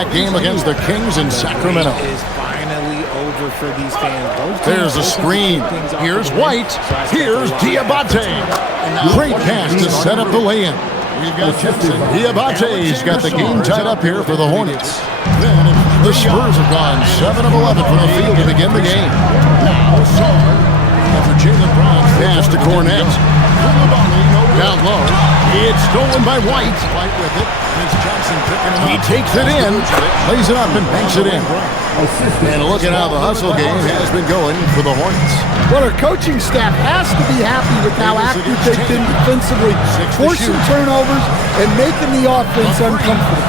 back-to-back game against the Kings in Sacramento. There's a screen. Here's White. Here's Diabate. Great pass to set up the lay-in. We've got Diabate's got the game tied up here for the Hornets. The Spurs have gone 7 of 11 from the field to begin the game. Now, after Jalen Brown's pass to Cornet. Down low. It's stolen by White. White with it. He takes it in, lays it up, and banks it in. And look at how the hustle game has been going for the Hornets. Well, our coaching staff has to be happy with how active they've been defensively, forcing turnovers and making the offense uncomfortable.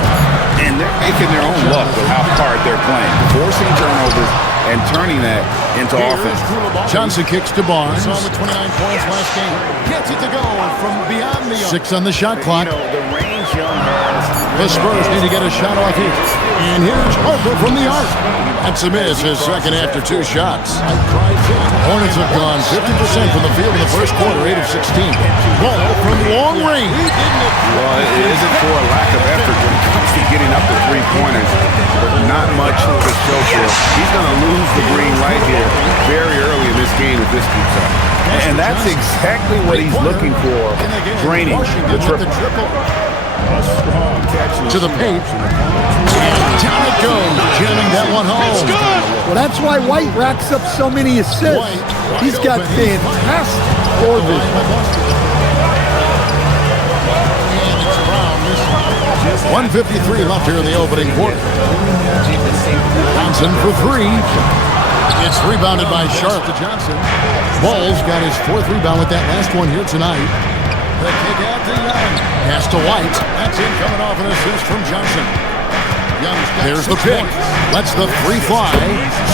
And they're making their own luck with how hard they're playing, forcing turnovers and turning that into offense. Johnson kicks to Barnes. With 29 points last game. Gets it to go from beyond the arc. 6 on the shot clock. The Spurs need to get a shot off here. And here's Harper from the arc. That's a miss, his second after 2 shots. Hornets have gone 50% from the field in the first quarter, 8 of 16. Ball from long range. Well, it isn't for a lack of effort when it comes to getting up to three-pointers, but not much to show for. He's going to lose the green light here very early in this game if this keeps up. And that's exactly what he's looking for, draining the triple. To the paint. And down it goes, jamming that one home. Well, that's why White racks up so many assists. He's got fantastic floor vision. 1:53 left here in the opening quarter. Johnson for 3. It's rebounded by Sharp to Johnson. Ball's got his 4th rebound with that last one here tonight. The kick out to Young. Pass to White. That's in, coming off an assist from Johnson. There's the pick. Lets the 3 fly.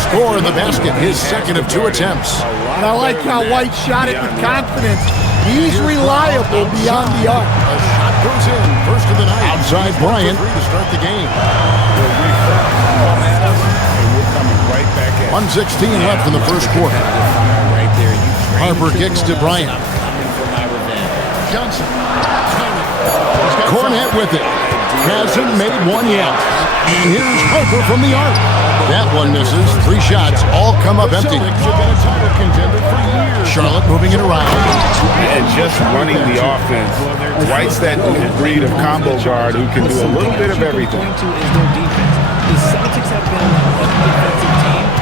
Score in the basket. His second of 2 attempts. And I like how White shot it with confidence. He's reliable beyond the arc. A shot goes in. First of the night. Outside Bryant to start the game. 1:16 left in the first quarter. Harper kicks to Bryant. Johnson. Cornet with it. Hasn't made one yet. And here's Harper from the arc. That one misses. 3 shots. All come up empty. Charlotte moving it around. And just running the offense. White's that breed of combo guard who can do a little bit of everything.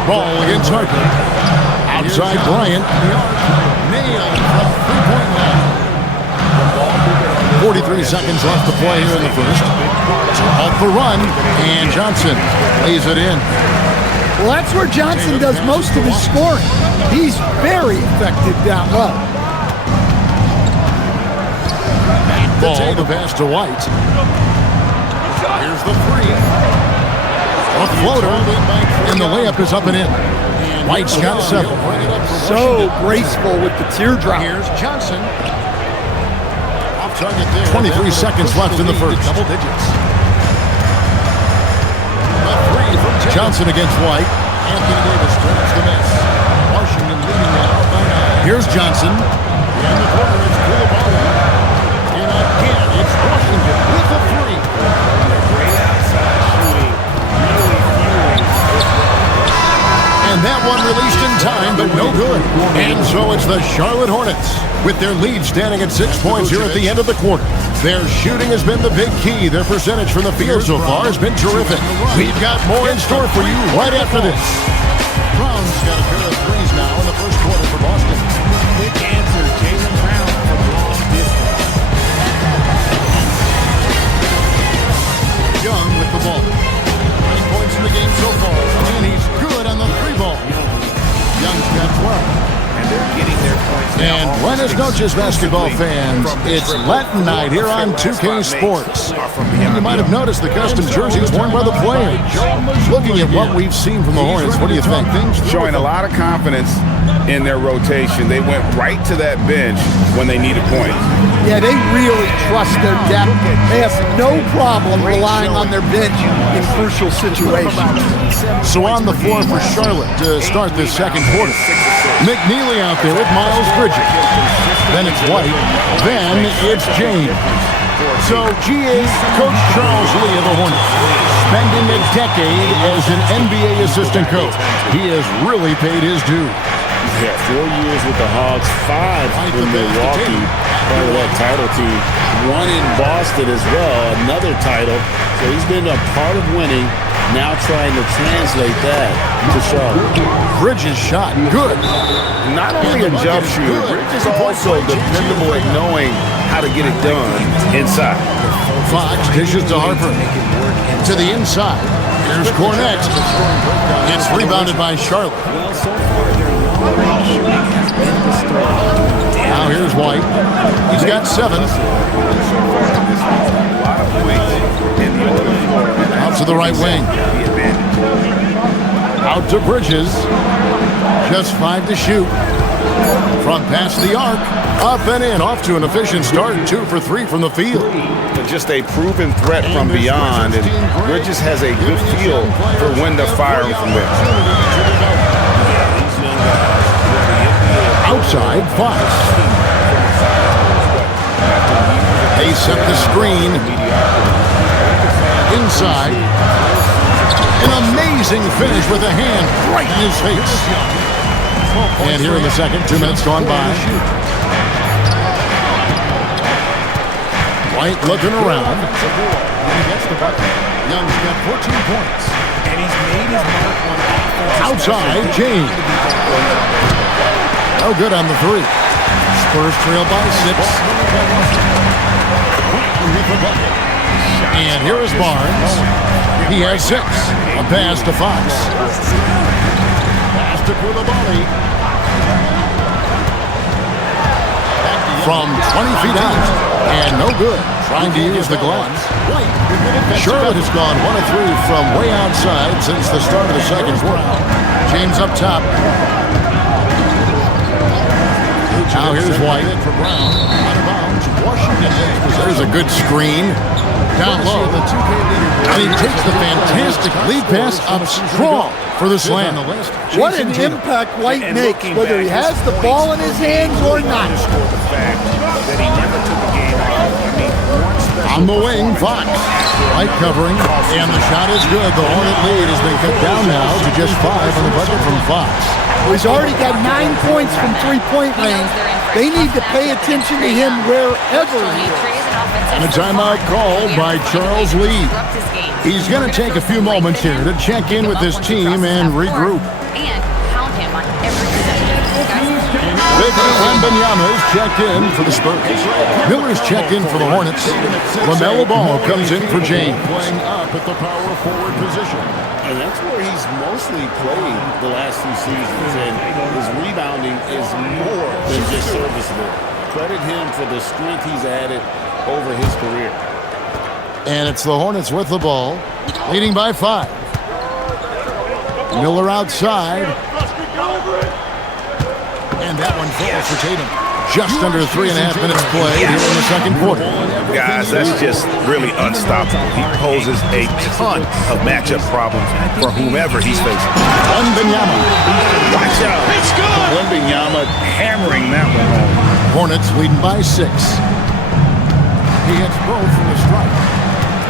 Ball against Harper. Outside Bryant. Nailed from 3-point line. 43 seconds left to play here in the first. Off the run, and Johnson lays it in. Well, that's where Johnson does most of his scoring. He's very effective down low. Ball, the pass to White. Here's the 3. A floater, and the layup is up and in. White's got 7. So graceful with the teardrop. Here's Johnson. 23 seconds left in the first. Double digits. Johnson against White. Anthony Davis turns the miss. Washington leading now by 9. Here's Johnson. In the corner, it's Koulibaly. And again, it's Washington with the 3. Great outside shooting. Really fueling. And that one released in time, but no good. And so it's the Charlotte Hornets with their lead standing at 6 points here at the end of the quarter. Their shooting has been the big key. Their percentage from the field so far has been terrific. We've got more in store for you right after this. Brown's got a pair of 3s now in the first quarter for Boston. Quick answer, Jalen Brown from long distance. Young with the ball. 9 points in the game so far. And he's good on the 3 ball. Young's got 12. And they're getting their points now. And buenas noches, basketball fans. It's Latin night here on 2K Sports. And you might have noticed the custom jerseys worn by the players. Looking at what we've seen from the Hornets, what do you think? Showing a lot of confidence in their rotation. They went right to that bench when they needed points. Yeah, they really trust their depth. They have no problem relying on their bench in crucial situations. So on the floor for Charlotte to start this second quarter. McNeely out there with Miles Bridges. Then it's White. Then it's James. So, GA Coach Charles Lee of the Hornets, spending a decade as an NBA assistant coach. He has really paid his due. Yeah, 4 years with the Hawks, 5 in Milwaukee, part of that title team. 1 in Boston as well, another title. So he's been a part of winning, now trying to translate that to Charlotte. Bridges shot, good. Not only a jump shooter, Bridges is also dependable at knowing how to get it done inside. Fox dishes to Harper. To the inside. Here's Cornet. It's rebounded by Charlotte. Now here's White. He's got 7. Out to the right wing. Out to Bridges. Just 5 to shoot. From past the arc. Up and in. Off to an efficient start. 2 for 3 from the field. But just a proven threat from beyond. And Bridges has a good feel for when to fire from there. Outside, Fox. They set the screen. Inside. An amazing finish with a hand right in his face. And here in the second, 2 minutes gone by. White looking around. Young's got 14 points. And he's made his mark on offense. Outside, James. No good on the 3. Spurs trail by 6. And here is Barnes. He has 6. A pass to Fox. Pass to Koulibaly. From 20 feet out. And no good. Trying to use the gloves. Charlotte has gone 1 of 3 from way outside since the start of the second quarter. James up top. Now here's White for Brown. Out of bounds. Washington. There's a good screen. Down low. And he takes the fantastic lead pass up strong for the slam. What an impact White makes, whether he has the ball in his hands or not. On the wing, Fox. White covering, and the shot is good. The Hornet lead has been cut down now to just 5 on the budget from Fox. He's already got 9 points from three-point range. They need to pay attention to him wherever he is. And a timeout called by Charles Lee. He's going to take a few moments here to check in with his team and regroup. And count him on every possession. Victor Wembanyama's checked in for the Spurs. Miller's checked in for the Hornets. LaMelo Ball comes in for James. Playing up at the power forward position. And that's where he's mostly played the last 2 seasons. And his rebounding is more than just serviceable. Credit him for the strength he's added over his career. And it's the Hornets with the ball, leading by 5. Miller outside. And that one falls for Tatum. Just under 3.5 minutes play here in the second quarter. Guys, that's just really unstoppable. He poses a ton of matchup problems for whomever he's facing. Wembanyama. Watch out. It's good. Wembanyama hammering that one home. Hornets leading by 6. He hits both from the strike.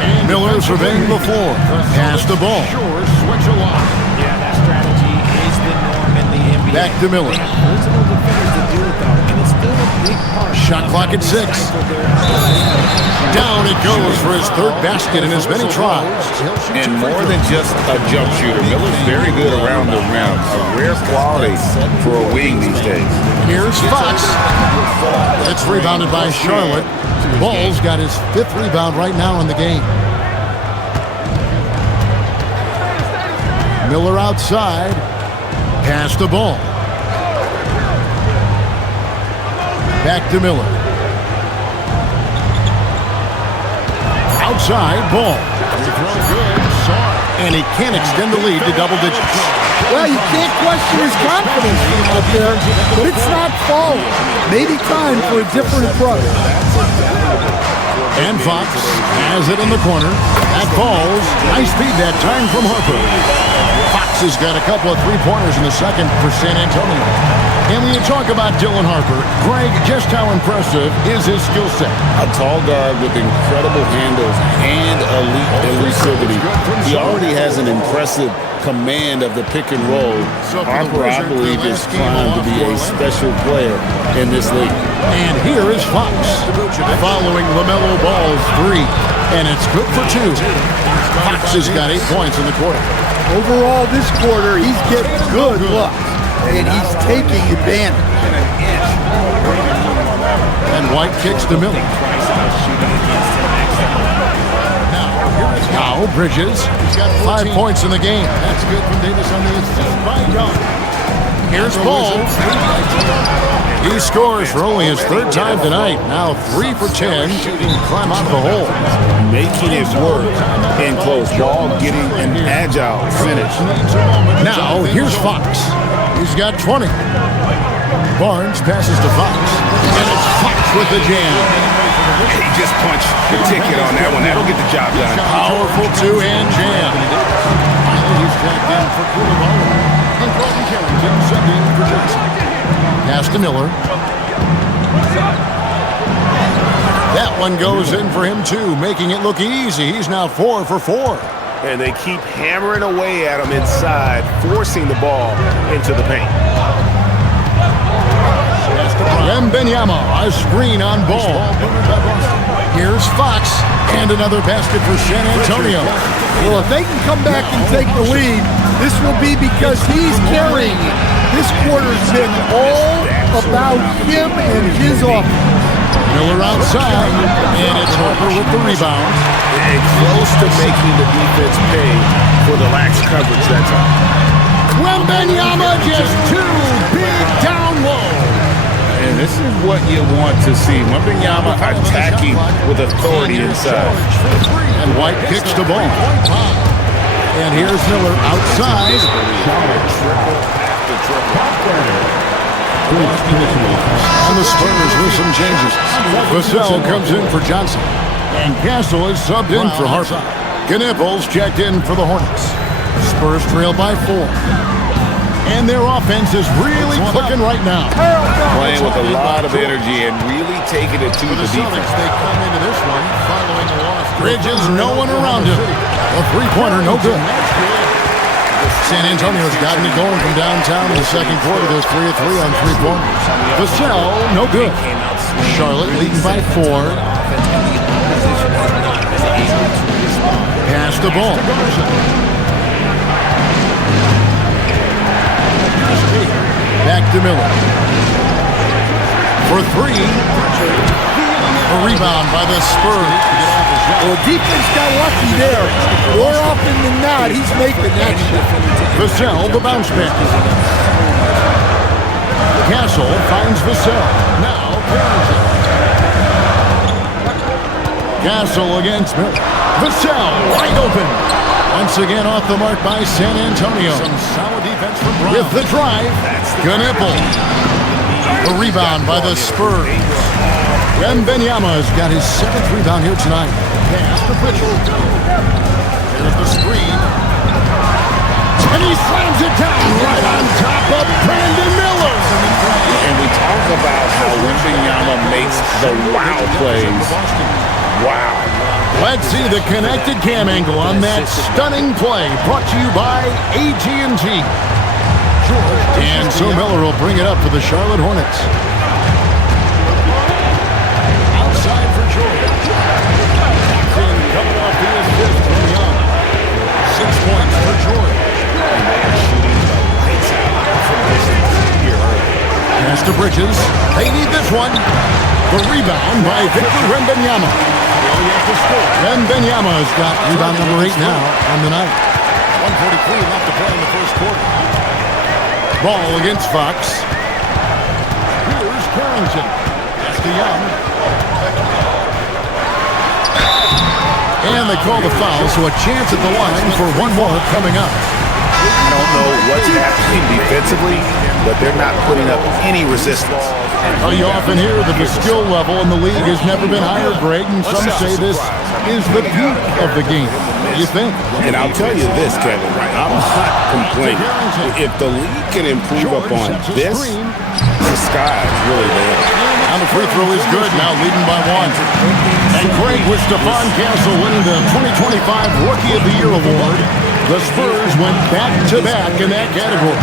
And Miller surveying the floor. Pass the ball. Switch a lot. Yeah, that strategy is the norm in the NBA. Back to Miller. Multiple defenders to do it though, and it's still a big part. Shot clock at 6. Down it goes for his 3rd basket in as many tries. And more than just a jump shooter, Miller's very good around the rim. A rare quality for a wing these days. Here's Fox. It's rebounded by Charlotte. Ball's got his 5th rebound right now in the game. Miller outside. Pass the ball. Back to Miller. Outside, ball. And he can't extend the lead to double digits. Well, you can't question his confidence out there, but it's not falling. Maybe time for a different approach. And Fox has it in the corner. That falls. Nice feed that time from Harper. Fox Fox has got a couple of three-pointers in the second for San Antonio. And when you talk about Dylan Harper, Greg, just how impressive is his skill set? A tall guard with incredible handles and elite elusivity. He already has an impressive command of the pick and roll. Harper, I believe, is primed to be a special player in this league. And here is Fox following LaMelo Ball's three. And it's good for two. Fox has got 8 points in the quarter. Overall, this quarter, he's getting good luck, and he's taking advantage. And White kicks to Miller. Now Bridges. He's got 5 points in the game. That's good from Davis on the assist by Young. Here's Ball. He scores for only his third time tonight. Now 3 for 10. Shooting climb out of the hole. Making it work in close. Ball getting an agile finish. Now here's Fox. He's got 20. Barnes passes to Fox. And it's Fox with the jam. He just punched the ticket on that one. That'll get the job done. Powerful two-hand jam. Finally, he's tracked in for Koulibaly. And Colton Carrington sent in for Johnson. Pass to Miller. That one goes in for him, too, making it look easy. He's now 4 for 4. And they keep hammering away at him inside, forcing the ball into the paint. Wembanyama, a screen on Ball. Here's Fox, and another basket for San Antonio. Well, if they can come back and take the lead, this will be because he's carrying it. This quarter's been all about him and his offense. Miller outside, and it's Harper with the rebound. And close to making the defense pay for the lax coverage that time. Wembanyama just 2 big down low. And this is what you want to see. Wembanyama attacking with authority inside. And White kicks the ball. And here's Miller outside. On the Spurs with some changes. Vassell comes in for Johnson. And Castle is subbed in for Harper. Knipples checked in for the Hornets. Spurs trail by 4. And their offense is really clicking right now. Playing with a lot of energy and really taking it to the defense. They come into this one following a loss. Bridges, no one around him. A three-pointer, no good. San Antonio's gotten it going from downtown in the second quarter. There's 3 of 3 on three-pointers. Vassell, no good. Charlotte leading by 4. Pass the ball. Back to Miller. For 3. A rebound by the Spurs. Well, defense got lucky there. More often than not, he's making that shot. Vassell, the bounce pass. Castle finds Vassell. Now Carrington. Castle against Miller. Vassell wide open. Once again off the mark by San Antonio. Some solid defense from Brown. With the drive, Knipples. A rebound by the Spurs. Wembanyama has got his 7th rebound here tonight. Pass to Pritchard. There's the screen. And he slams it down right on top of Brandon Miller. And we talk about how Wembanyama makes the wow plays. Wow. Let's see the connected cam angle on that stunning play, brought to you by AT&T. And so Miller will bring it up for the Charlotte Hornets. Outside for George. Coming off the assist from Young. 6 points for George. And they are shooting the lights out from distance here early. Pass to Bridges. They need this one. The rebound by Victor Wembanyama. Wembanyama has got rebound number 8 now on the night. 1:43 left to play in the first quarter. Ball against Fox. Here's Carrington. That's to Young. And they call the foul, so a chance at the line for one more coming up. I don't know what's happening defensively, but they're not putting up any resistance. Well, you often hear that the skill level in the league has never been higher, Greg, and some say this is the peak of the game. What do you think? And I'll tell you this, Kevin, I'm not complaining. If the league can improve upon this, the sky is really there. And the free throw is good, now leading by 1. And Greg, with Stephon Castle winning the 2025 Rookie of the Year award, the Spurs went back-to-back in that category.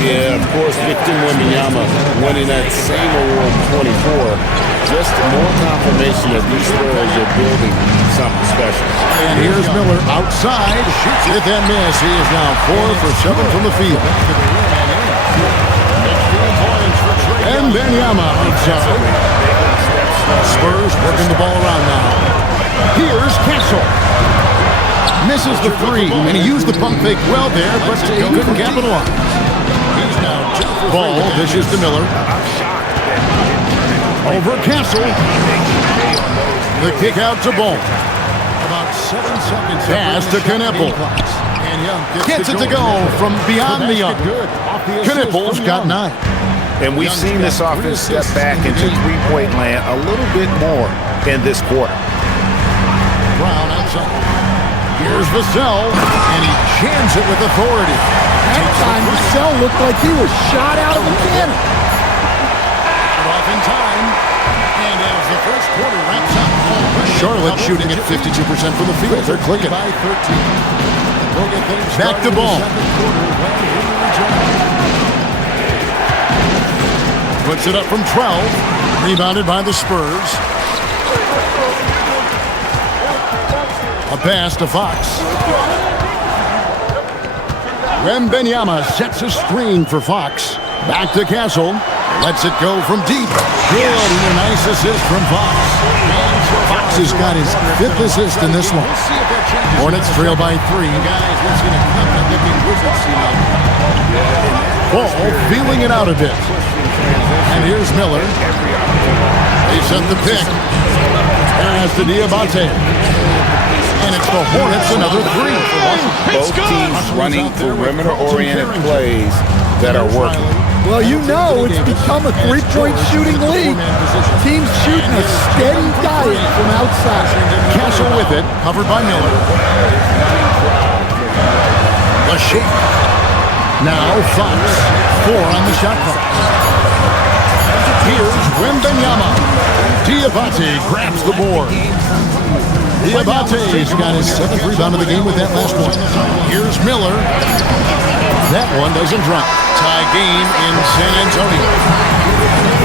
Yeah, of course, Victor Wembanyama winning that same award in 24. Just more confirmation that these Spurs are building something special. And here's Miller outside, shoots it and miss. He is now 4 for 7 from the field. And Wembanyama outside. Spurs working the ball around now. Here's Castle. Misses the 3, and he used the pump fake well there, but he couldn't capitalize. Ball dishes to Miller. Over Castle. The kick out to Ball. About 7 seconds. Pass to Knippel. Gets it to go from beyond the arc. Knippel's got 9. And we've seen this offense step back into three-point land a little bit more in this quarter. Brown outside. Here's Vassell, and he jams it with authority. That time, Vassell looked like he was shot out of a cannon. Off in time, and as the first quarter wraps up, Charlotte shooting at 52% from the field. They're clicking. Back to Ball. Puts it up from 12. Rebounded by the Spurs. A pass to Fox. Wembanyama sets a screen for Fox. Back to Castle. Lets it go from deep. Good, and a nice assist from Fox. Fox has got his 5th assist in this one. Hornets trail by 3. Ball feeling it out a bit. And here's Miller. They set the pick. Pass to Diabate. And it's the Hornets, another 3. Both teams running perimeter-oriented plays that are working. Well, you know it's become a three-point shooting league. Teams shooting a steady diet from outside. Castle with it, covered by Miller. The shake. Now Fox. 4 on the shot clock. Here's Wembanyama. Diabate grabs the board. Diabate's got his 7th rebound of the game with that last one. Here's Miller. That one doesn't drop. Tie game in San Antonio.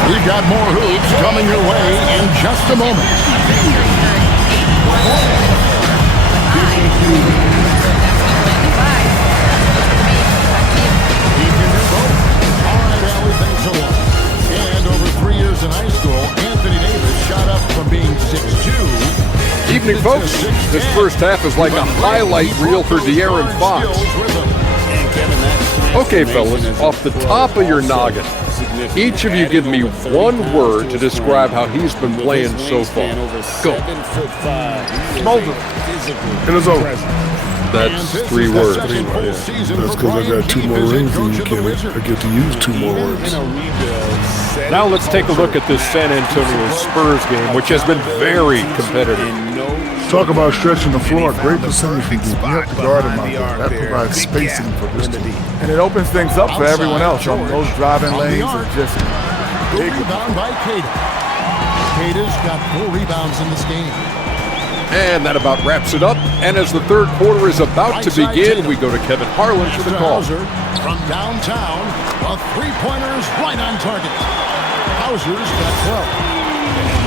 We've got more hoops coming your way in just a moment. And over 3 years in high school, Anthony Davis shot up from being 6'2". Evening, folks. This first half is like a highlight reel for De'Aaron Fox. Okay, fellas, off the top of your noggin, each of you give me one word to describe how he's been playing so far. Go. Smolder. It is over. That's 3 words. That's because I got 2 more rings than you, Kevin. I get to use 2 more words. Now let's take a look at this San Antonio Spurs game, which has been very competitive. Talk about stretching the floor. Great percentage from deep. You have to guard him out there. That provides spacing for this team. And it opens things up for everyone else. Those driving lanes are just big. Rebound by Kata. Kata's got 4 rebounds in this game. And that about wraps it up. And as the third quarter is about to begin, we go to Kevin Harlan for the call. From downtown, a 3-pointer is right on target. Hauser's got 12.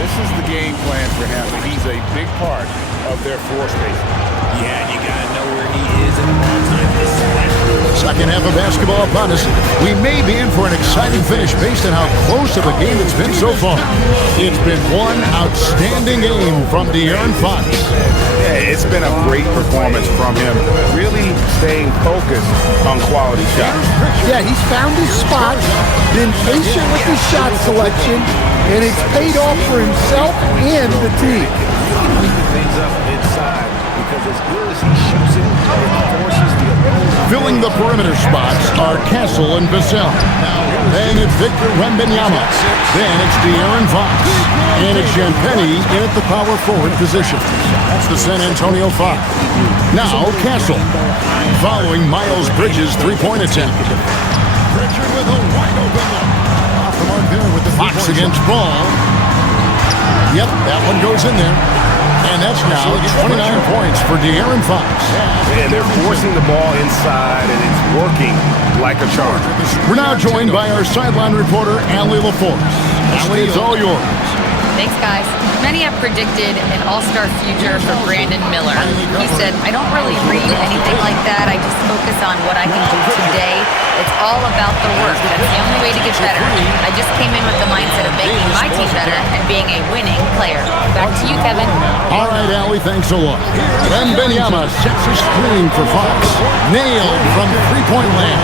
This is the game plan for him, and he's a big part of their floor spacing. Yeah, you got to know where he is at all times. Second half of basketball upon us. We may be in for an exciting finish based on how close of a game it's been so far. It's been one outstanding game from De'Aaron Fox. Yeah, it's been a great performance from him, really staying focused on quality shots. Yeah, he's found his spot, been patient with his shot selection, and it's paid off for himself and the team. Things up inside because as good as he shoots it, it forces the opposing Filling the perimeter spots are Castle and Vassell. Then it's Victor Wembanyama. Then it's De'Aaron Fox. And it's Champagnie in at the power forward position. That's the San Antonio Fox. Now Castle. Following Miles Bridges' three-point attempt. Pritchard with a wide open look. Off the mark there with the Fox against Ball. Yep, that one goes in there. And that's now 29 points for De'Aaron Fox. And they're forcing the ball inside, and it's working like a charm. We're now joined by our sideline reporter, Allie LaForce. Allie, it's all yours. Thanks, guys. Many have predicted an all-star future for Brandon Miller. He said, I don't really read anything like that. I just focus on what I can do today. It's all about the work. That's the only way to get better. I just came in with the mindset of making my team better and being a winning player. Back to you, Kevin. All right, Allie, thanks a lot. Wembanyama sets a screen for Fox. Nailed from three-point land.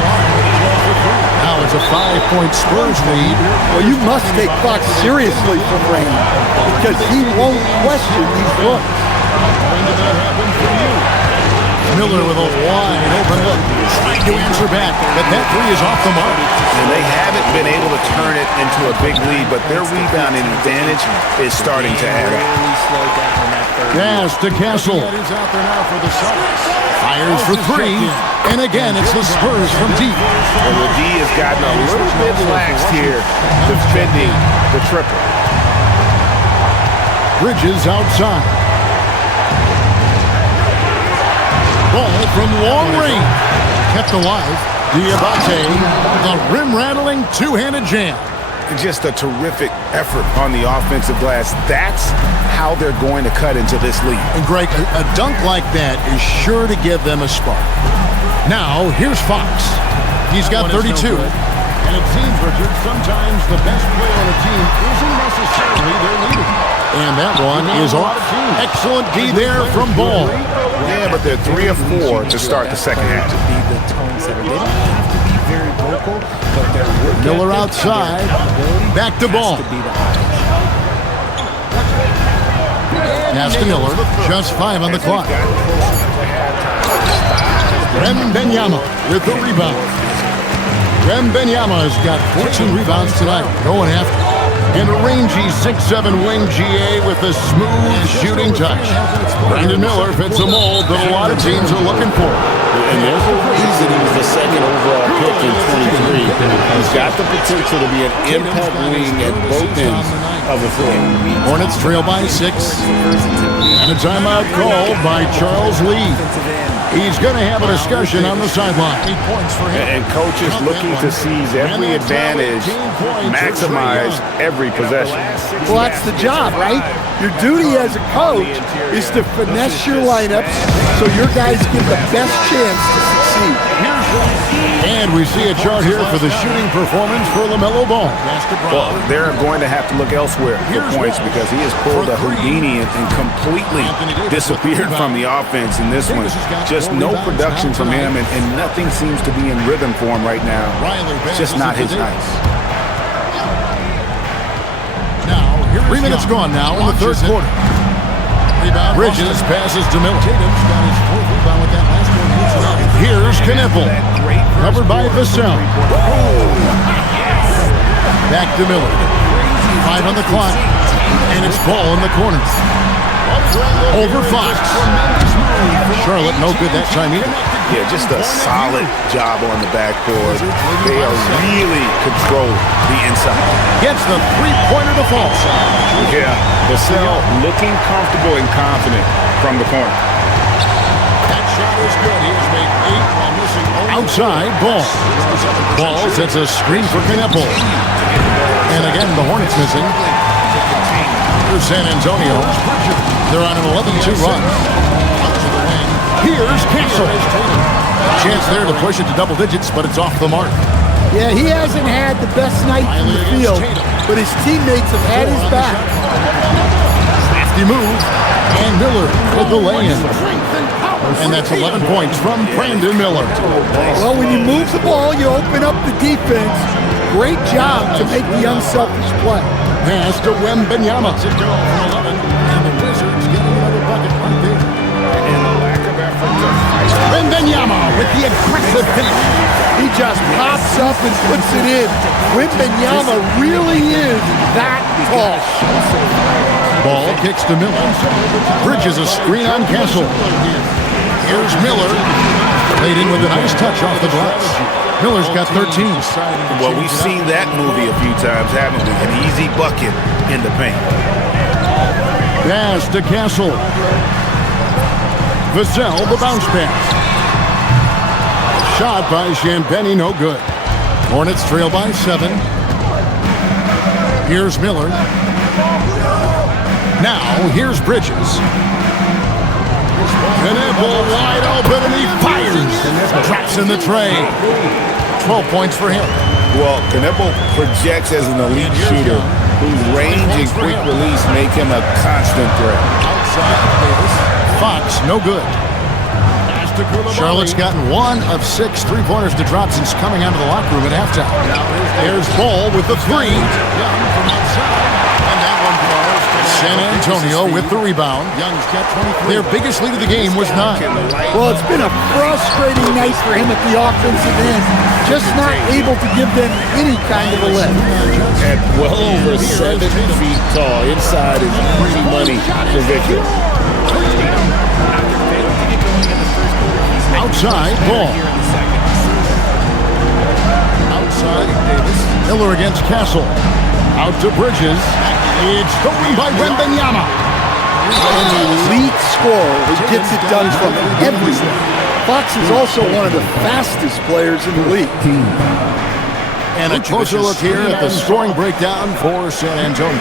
Now it's a 5-point Spurs lead. Well, you must take Fox seriously for Brandon because he won't question these looks. Miller with a wide open look. Trying to answer back, but that three is off the mark. And they haven't been able to turn it into a big lead, but their rebounding advantage is starting to add up. Pass to Castle. Fires for three. And again, it's the Spurs from deep. Well, the D has gotten a little bit laxed here defending the triple. Bridges outside. Ball from long range. Kept alive. Diabate, the rim-rattling two-handed jam. Just a terrific effort on the offensive glass. That's how they're going to cut into this lead. And Greg, a dunk like that is sure to give them a spark. Now, here's Fox. He's got 32. And it seems, Richard, sometimes the best player on a team isn't necessarily their leader. And that one is off. Excellent D there from Ball. Yeah, but they're 3 of 4 to start the second half. Miller outside. Back to Ball. Pass to Miller. Just 5 on the clock. Wembanyama with the rebound. Wembanyama has got 14 rebounds tonight. Going after. And a rangy 6'7" wing GA with a smooth shooting touch. Brandon Miller fits a mold that a lot of teams are looking for. And there's a reason he was the second overall pick in 23. He's got the potential to be an impact wing at both ends of the floor. Hornets trail by 6. And a timeout called by Charles Lee. He's going to have a discussion on the sideline. And coaches looking to seize every advantage, maximize every possession. Well, that's the job, right? Your duty as a coach is to finesse your lineups so your guys get the best chance to succeed. And we see a chart here for the shooting performance for LaMelo Ball. Well, they're going to have to look elsewhere for points because he has pulled a Houdini and completely disappeared from the offense in this one. Just no production from him, and nothing seems to be in rhythm for him right now. It's just not his night. 3 minutes gone now in the third quarter. Bridges passes to Miller. Here's Knippel. Covered by Vassell. Back to Miller. 5 on the clock. And it's Ball in the corner. Over Fox. Charlotte no good that time either. Yeah, just a solid job on the backboard. They are really controlling the inside. Gets the three-pointer to fall. Yeah, Vassell looking comfortable and confident from the corner. That shot is good. He has made 8 while missing outside Ball. Ball sets a screen for Knippel. And again, the Hornets missing. Here's San Antonio. They're on an 11-2 run. Here's Castle. Chance there to push it to double digits, but it's off the mark. Yeah, he hasn't had the best night from the field, but his teammates have had his back. Crafty move, and Miller with the lay-in. And that's 11 points from Brandon Miller. Well, when you move the ball, you open up the defense. Great job to make the unselfish play. Pass to Wembanyama. And the Wizards getting another bucket right there. And the lack of effort to fight. Wembanyama with the aggressive finish. He just pops up and puts it in. Wembanyama really is that tall. Ball kicks to Miller. Bridges a screen on Castle. Here's Miller. Laid in with a nice touch off the glass. Miller's got 13. Well, we've seen that movie a few times, haven't we? An easy bucket in the paint. Pass to Castle. Vassell, the bounce pass. Shot by Champagny, no good. Hornets trail by 7. Here's Miller. Now, here's Bridges. Knible wide open, and he fires. Drops in the tray. 12 points for him. Well, Knible projects as an elite shooter whose range and quick release make him a constant threat. Outside Davis. Fox, no good. Charlotte's gotten 1 of 6 3-pointers to drop since coming out of the locker room at halftime. There's Ball with the 3. San Antonio with the rebound. Their biggest lead of the game was 9. Well, it's been a frustrating night for him at the offensive end. Just not able to give them any kind of a lift. At well over 7 feet tall, inside is easy money for Victor. Outside, Ball. Outside, Davis. Miller against Castle. Out to Bridges. It's stolen by Wembanyama. An elite scorer who gets it done from everywhere. Fox is also one of the fastest players in the league. And a closer look here at the scoring breakdown for San Antonio.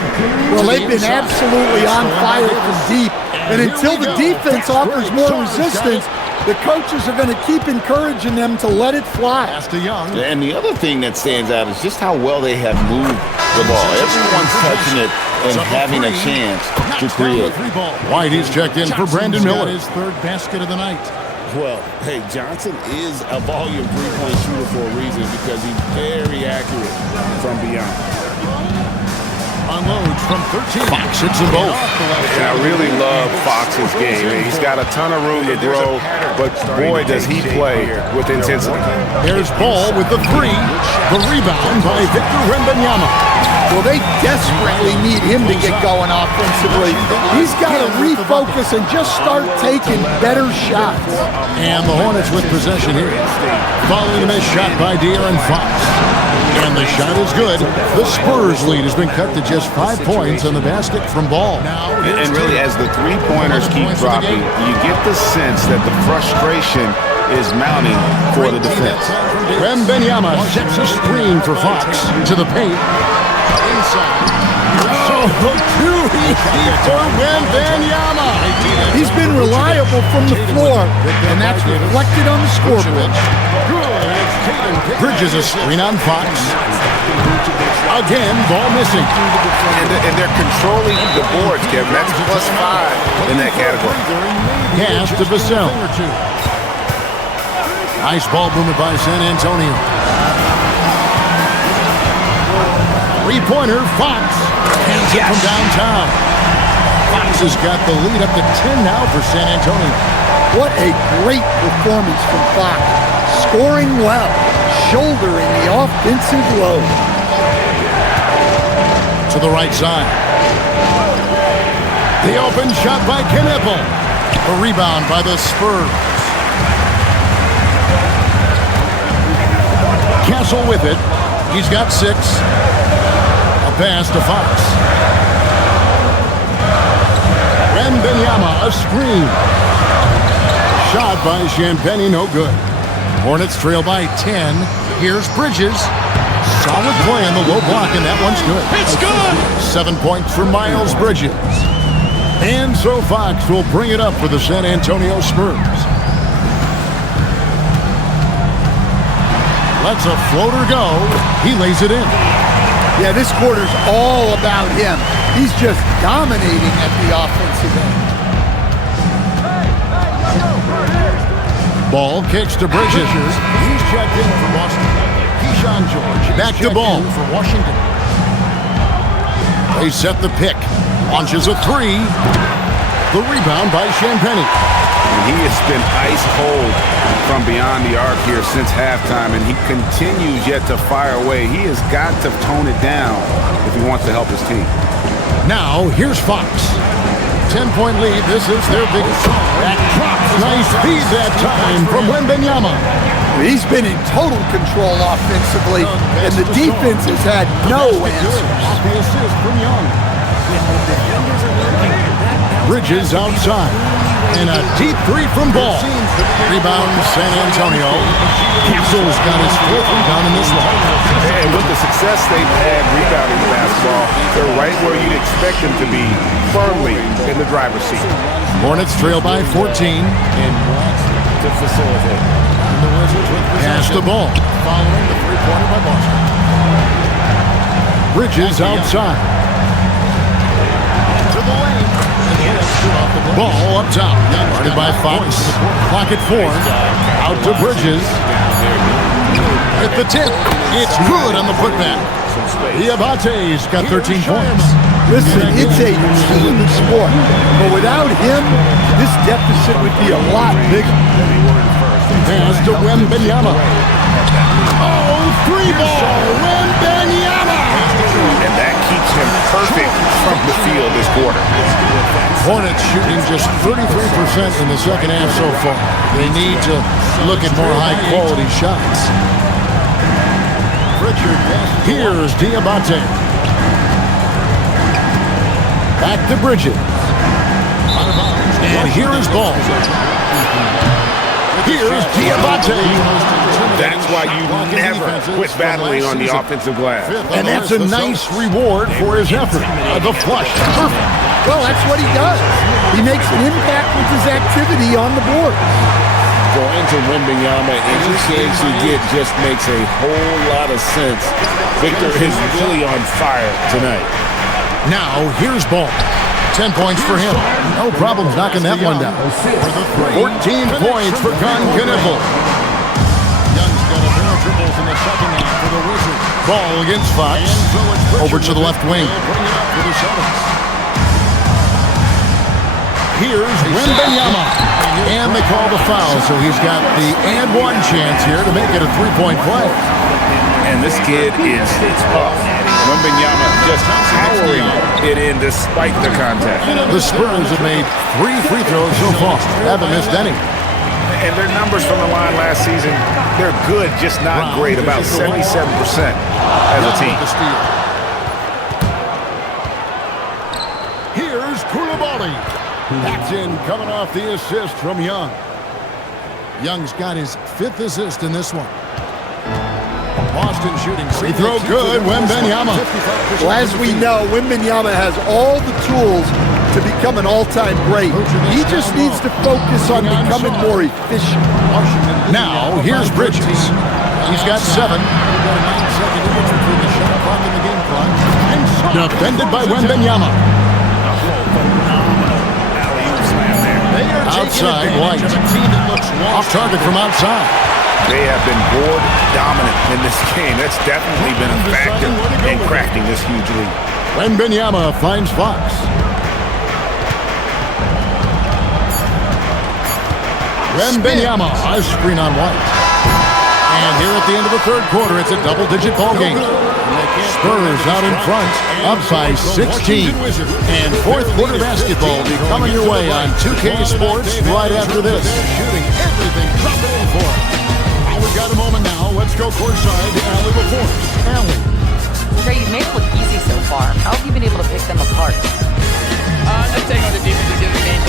Well, they've been absolutely on fire from deep. And until the defense offers more resistance, the coaches are going to keep encouraging them to let it fly. And the other thing that stands out is just how well they have moved the ball. Everyone's touching it and having a chance to create. White is checked in for Brandon Miller. His 3rd basket of the night. Well, hey, Johnson is a volume 3-point shooter for a reason because he's very accurate from beyond. Unloads from 13. Fox hits them both. And I really love Fox's game. He's got a ton of room to grow, but boy, does he play with intensity. There's Ball with the 3. The rebound by Victor Wembanyama. Well, they desperately need him to get going offensively. He's got to refocus and just start taking better shots. And the Hornets with possession here. Following a missed shot by De'Aaron Fox. And the shot is good. The Spurs lead has been cut to just 5 points on the basket from Ball. And really, as the 3-pointers keep dropping, you get the sense that the frustration is mounting for the defense. Wembanyama sets a screen for Fox to the paint. Inside. Oh, too easy for Wembanyama. He's been reliable from the floor, and that's reflected on the scoreboard. Bridges a screen on Fox. Again, ball missing. And they're controlling the boards, Kevin. That's +5 in that category. Pass to Vassell. Nice ball movement by San Antonio. 3-pointer, Fox. Hands it from downtown. Fox has got the lead up to 10 now for San Antonio. What a great performance from Fox. Scoring well, shouldering the offensive load. To the right side. The open shot by Knible. A rebound by the Spurs. Castle with it. He's got 6. A pass to Fox. Wembanyama, a screen. Shot by Champagny, no good. Hornets trail by 10. Here's Bridges. Solid play on the low block, and that one's good. It's good! 7 points for Miles Bridges. And so Fox will bring it up for the San Antonio Spurs. Lets a floater go. He lays it in. Yeah, this quarter's all about him. He's just dominating at the offensive end. Ball kicks to Bridges. He's checked in for Boston. Keyshawn George back to Ball for Washington. They set the pick. Launches a 3. The rebound by Champagny. And he has been ice cold from beyond the arc here since halftime, and he continues yet to fire away. He has got to tone it down if he wants to help his team. Now, here's Fox. 10-point lead. This is their big shot. That drops. Nice feed that time from Wembanyama. He's been in total control offensively, and the defense has had no answers. The assist from Young. Bridges outside. And a deep three from Ball. Rebound San Antonio. Castle's got his fourth rebound in this one. And with the success they've had rebounding the basketball, they're right where you'd expect them to be, firmly in the driver's seat. Hornets trail by 14. And wants to facilitate. Pass the ball. Following the three-pointer by Boston. Bridges outside. To the lane. Ball up top. Guarded by Fox. Clock at 4. Out to Bridges. At the tip. It's good on the putback. Diabate's got 13 points. Listen, it's a team sport, but without him, this deficit would be a lot bigger. Pass to Wembanyama. Oh, three ball. Wembanyama. And that keeps him perfect from the field this quarter. Hornets shooting just 33% in the second half so far. They need to look at more high-quality shots. Here's Diabate. Back to Bridges. And here is Ball. Here's Diabate. That's why you never quit battling on the offensive glass. And that's a nice reward for his effort. The flush. Perfect. Well, that's what he does. He makes an impact with his activity on the board. Going to Wembanyama, any chance you get just makes a whole lot of sense. Victor is really on fire tonight. Now, here's Ball. 10 points for him. No problems knocking that one down. 14 points for Connecticut. Young's got a pair of triples in the second half for the Wizards. Ball against Fox. Over to the left wing. Here's Wembanyama. And they call the foul, so he's got the and one chance here to make it a three-point play. And this kid is tough. Wembanyama just powering it in despite the contact. The Spurs have made 3 free throws so far. Haven't missed any. And their numbers from the line last season, they're good, just not great. About 77% as a team. Here's Koulibaly. That's in, coming off the assist from Young. Young's got his 5th assist in this one. Boston shooting free throw good. Wembanyama. Well, as we know, Wembanyama has all the tools to become an all-time great. He just needs to focus on becoming more efficient. Now, here's Bridges. He's got 7. Defended by Wembanyama. Outside, White. Off target from outside. They have been board dominant in this game. That's definitely been a factor in crafting this huge lead. Wembanyama finds Fox. Wembanyama, a screen on White. And here at the end of the third quarter, it's a double-digit ball game. Spurs out in front, up by 16. And fourth quarter basketball will be coming your way on 2K Sports right after this. Shooting everything, drop it in for it. We've got a moment now. Let's go courtside to Allie before. Allie. Trey, you've made it look easy so far. How have you been able to pick them apart? Just taking on the defensive game.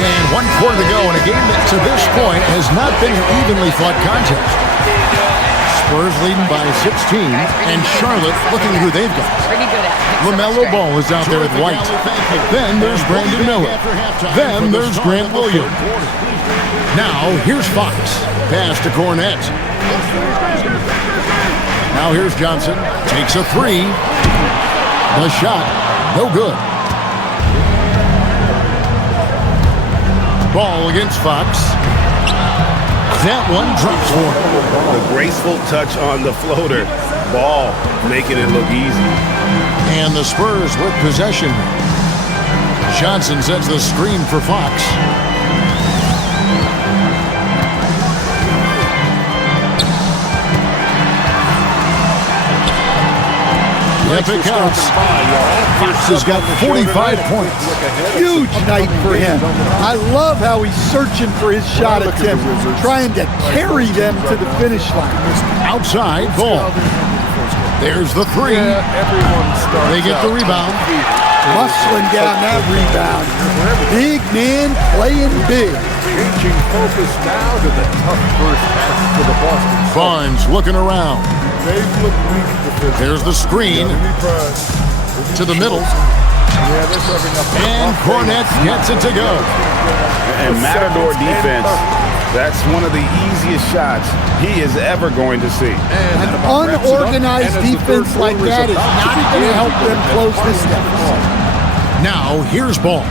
And 1 quarter to go in a game that to this point has not been an evenly fought contest. Spurs leading by 16, and Charlotte looking at who they've got. Pretty good at it. LaMelo Ball is out there with White. Then there's Brandon Miller. Then there's Grant Williams. Now, here's Fox. Pass to Cornette. Now here's Johnson. Takes a 3. The shot, no good. Ball against Fox. That one drops for him. The graceful touch on the floater. Ball making it look easy. And the Spurs with possession. Johnson sets the screen for Fox. if it counts. Fox has got 45 points. Huge night for him. I love how he's searching for his shot attempt, trying to carry them to the finish line. Outside ball. There's the three. They get the rebound. Muscling down that rebound. Big man playing big. Changing focus now to the tough first pass to the Boston. Barnes looking around. They've looked weak defensively. There's the screen to the middle. And Hornets gets it to go. And Matador defense, that's one of the easiest shots he is ever going to see. An unorganized defense like that is not going to help them close this deficit. Now, here's ball.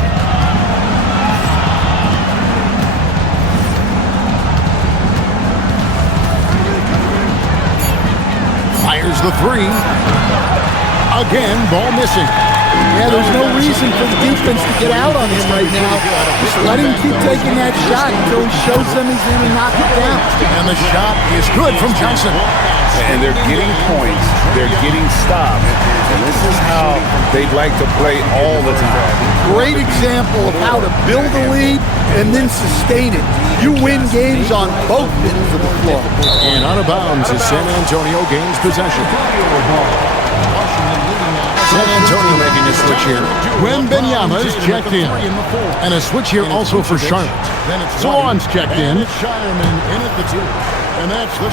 Fires the three. Again, ball missing. Yeah, there's no reason for the defense to get out on him right now. Just let him keep taking that shot until he shows them he's going to knock it down. And the shot is good from Johnson. And they're getting points. They're getting stops. And this is how they'd like to play all the time. Great example of how to build a lead and then sustain it. You win games on both ends of the floor. And out of bounds as San Antonio gains possession. San Antonio making a switch here. Wembanyama is checked in. And a switch here also for Charlotte. Swan's checked in.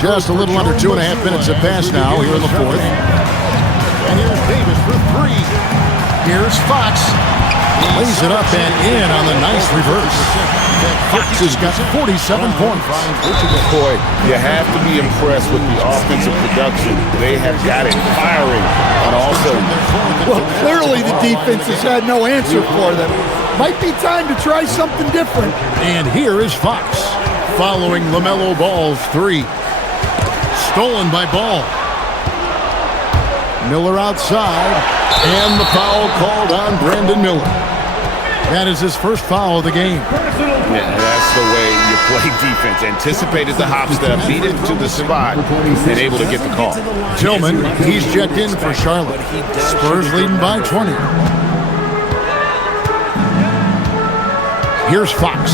Just a little under 2.5 minutes have passed now here in the fourth. And here's Davis for three. Here's Fox. Lays it up and in on the nice reverse. Fox has got 47 points. Boy, you have to be impressed with the offensive production. They have got it firing on all cylinders. Well, clearly the defense has had no answer for them. Might be time to try something different. And here is Fox following LaMelo Ball's three. Stolen by Ball. Miller outside. And the foul called on Brandon Miller. That is his first foul of the game. Yeah, that's the way you play defense. Anticipated the hop step, beat it to the spot, and able to get the call. Tillman, he's checked in for Charlotte. Spurs leading by 20. Here's Fox.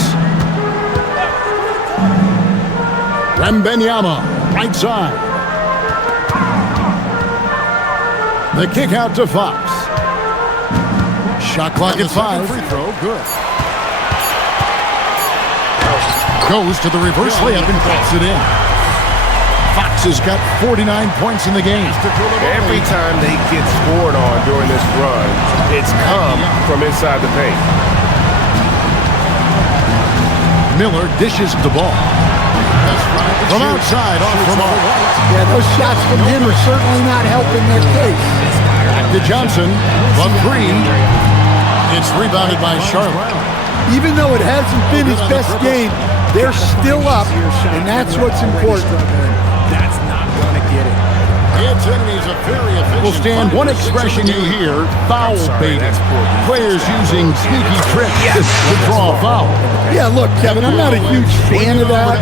Wembanyama, right side. The kick out to Fox. Shot clock at 5. Free throw, good. Goes to the reverse layup and drops it in. Fox has got 49 points in the game. Every time they get scored on during this run, it's come from inside the paint. Miller dishes the ball. From outside, off from all. Yeah, those shots from him are certainly not helping their case. Back to Johnson. From three. It's rebounded by Charlotte. Even though it hasn't been his best game, they're still up, and that's what's important. That's not going to get it. Its enemies are very efficient. Will stand one expression you hear, foul baiting. Players using sneaky tricks to draw a foul. Yeah, look, Kevin, I'm not a huge fan of that,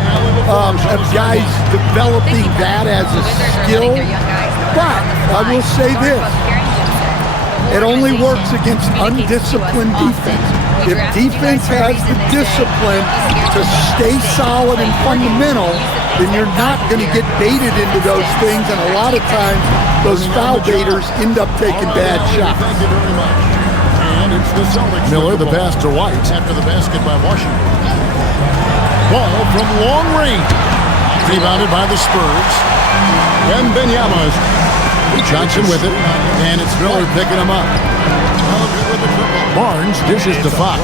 of guys developing that as a skill, but I will say this. It only works against undisciplined defense. If defense has the discipline to stay solid and fundamental, then you're not going to get baited into those things, and a lot of times those foul baiters end up taking bad shots. And it's the Celtics. Miller, the pass to White after the basket by Washington. Ball from long range. Rebounded by the Spurs. Wembanyama. Johnson with it, and it's Miller picking him up. Barnes dishes to Fox.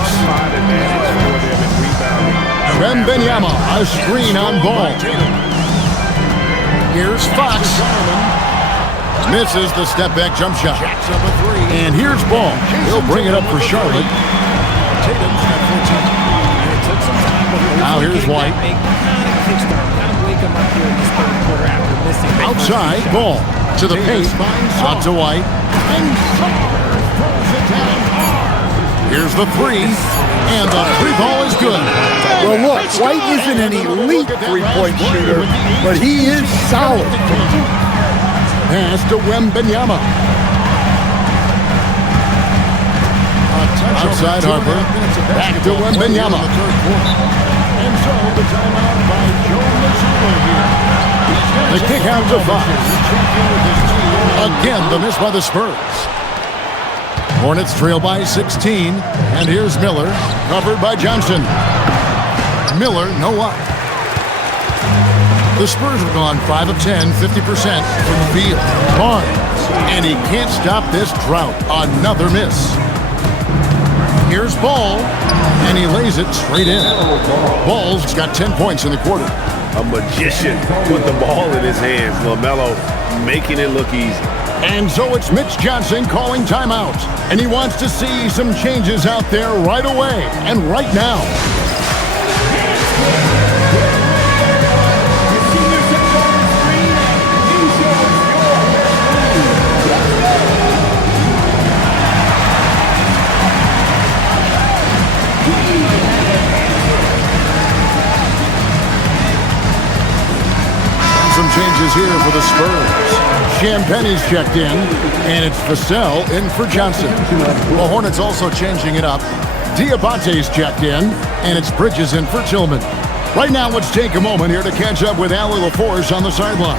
Wembanyama, a screen on Ball. Here's Fox. Misses the step-back jump shot. And here's Ball. He'll bring it up for Charlotte. Now here's White. Outside, Ball. To the paint, out to White. Here's the three, and the three ball is good. Well, look, White isn't an elite three-point shooter, but he is solid. Pass to Wembanyama. Outside Harper. Back to Wembanyama. And so the timeout by Joe Mazzulla here. The kick out to Fox. Again, the miss by the Spurs. Hornets trail by 16. And here's Miller, covered by Johnson. Miller, no luck. The Spurs have gone 5 of 10, 50% from the field. Barnes, and he can't stop this drought. Another miss. Here's Ball, and he lays it straight in. Ball's got 10 points in the quarter. A magician with the ball in his hands. LaMelo making it look easy. And so it's Mitch Johnson calling timeout. And he wants to see some changes out there right away and right now. Some changes here for the Spurs. Champagne's checked in, and it's Vassell in for Johnson. The Hornets also changing it up. Diabate's checked in, and it's Bridges in for Tillman. Right now, let's take a moment here to catch up with Allie LaForce on the sideline.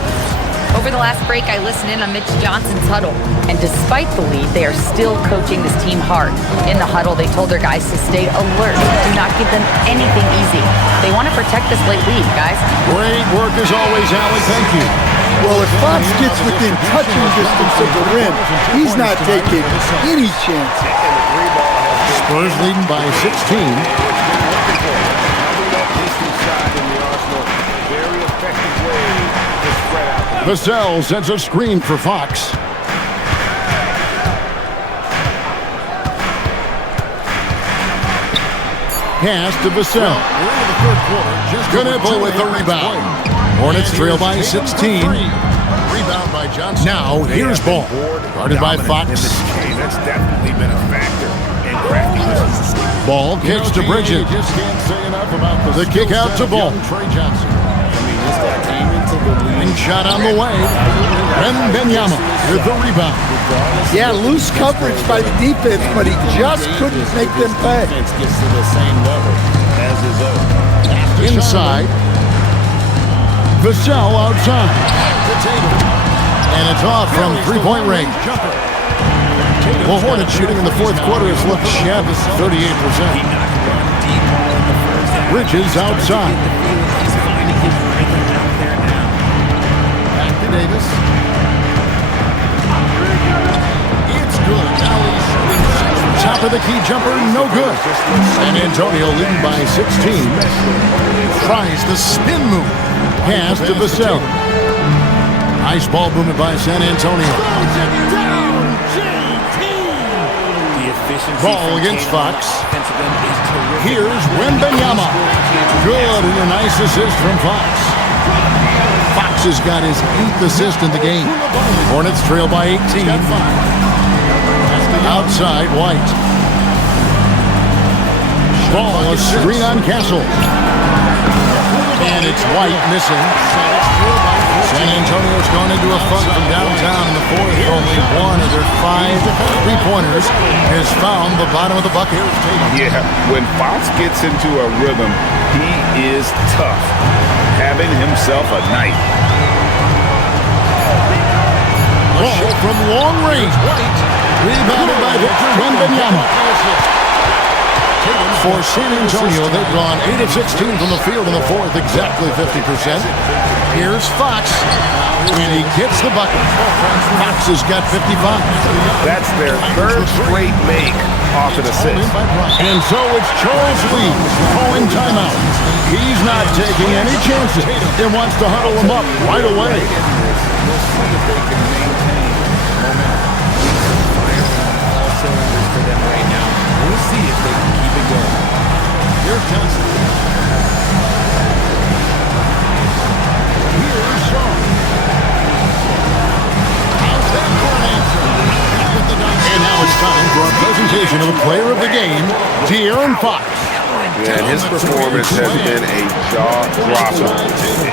Over the last break, I listened in on Mitch Johnson's huddle, and despite the lead, they are still coaching this team hard. In the huddle, they told their guys to stay alert. Do not give them anything easy. They want to protect this late lead, guys. Great work as always, Allie. Thank you. Well, if Fox gets within touching distance of the rim, he's not taking any chances. Spurs leading by 16. Vassell sends a screen for Fox. Pass to Vassell. Knipple with the rebound. Hornets trail by 16. Rebound by Johnson. Now here's Ball. Guarded by Fox. That's definitely been a factor in cracking this. Ball kicks to Bridges. The kick out to Ball. And shot on the way. Wembanyama with the rebound. Yeah, loose coverage by the defense, but he just couldn't make them pay. Gets to the same level as his own. Inside. Vassell outside. And it's off from three-point range. Well, Hornets shooting in the fourth quarter has looked shabby, 38%. Bridges outside. Back to Davis. It's good. Now he's shooting top of the key jumper, no good. San Antonio leading by 16. Tries the spin move. Pass to Vassell. Nice ball movement by San Antonio. Ball against Fox. Here's Wembanyama. Good, and a nice assist from Fox. Fox has got his 8th assist in the game. Hornets trail by 18. Outside, White. Ball, a screen on Castle. And it's White missing. San Antonio's gone into a funk from downtown in the fourth. Only one of their 5 three-pointers has found the bottom of the bucket. Yeah, when Fox gets into a rhythm, he is tough. Having himself a night. Ball from long range. Rebounded by Victor Wembanyama. For San Antonio, they've gone 8 of 16 from the field in the fourth, exactly 50%. Here's Fox, and he gets the bucket. Fox has got 55. That's their 3rd straight make off an assist. And so it's Charles Lee calling timeout. He's not taking any chances and wants to huddle him up right away. We'll see if they can maintain momentum. Fire on all cylinders for them right now. We'll see if they can keep it going. Here's Johnson. Here's Shaw. And now it's time for our presentation of the player of the game, De'Aaron Fox. Yeah, and his performance has been a jaw-dropper.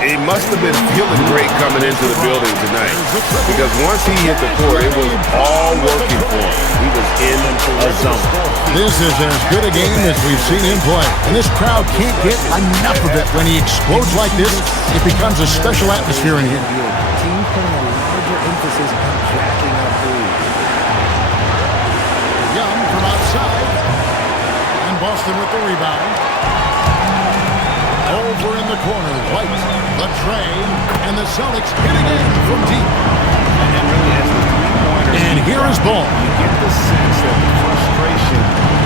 He must have been feeling great coming into the building tonight, because once he hit the court, it was all working for him. He was in a zone. This is as good a game as we've seen him play. And this crowd can't get enough of it. When he explodes like this, it becomes a special atmosphere in here. Team putting a larger emphasis on jacking up threes. Young from outside. And Boston with the rebound. Over in the corner, White, the tray, and the Celtics hitting in from deep. And here is Ball. You get the sense that the frustration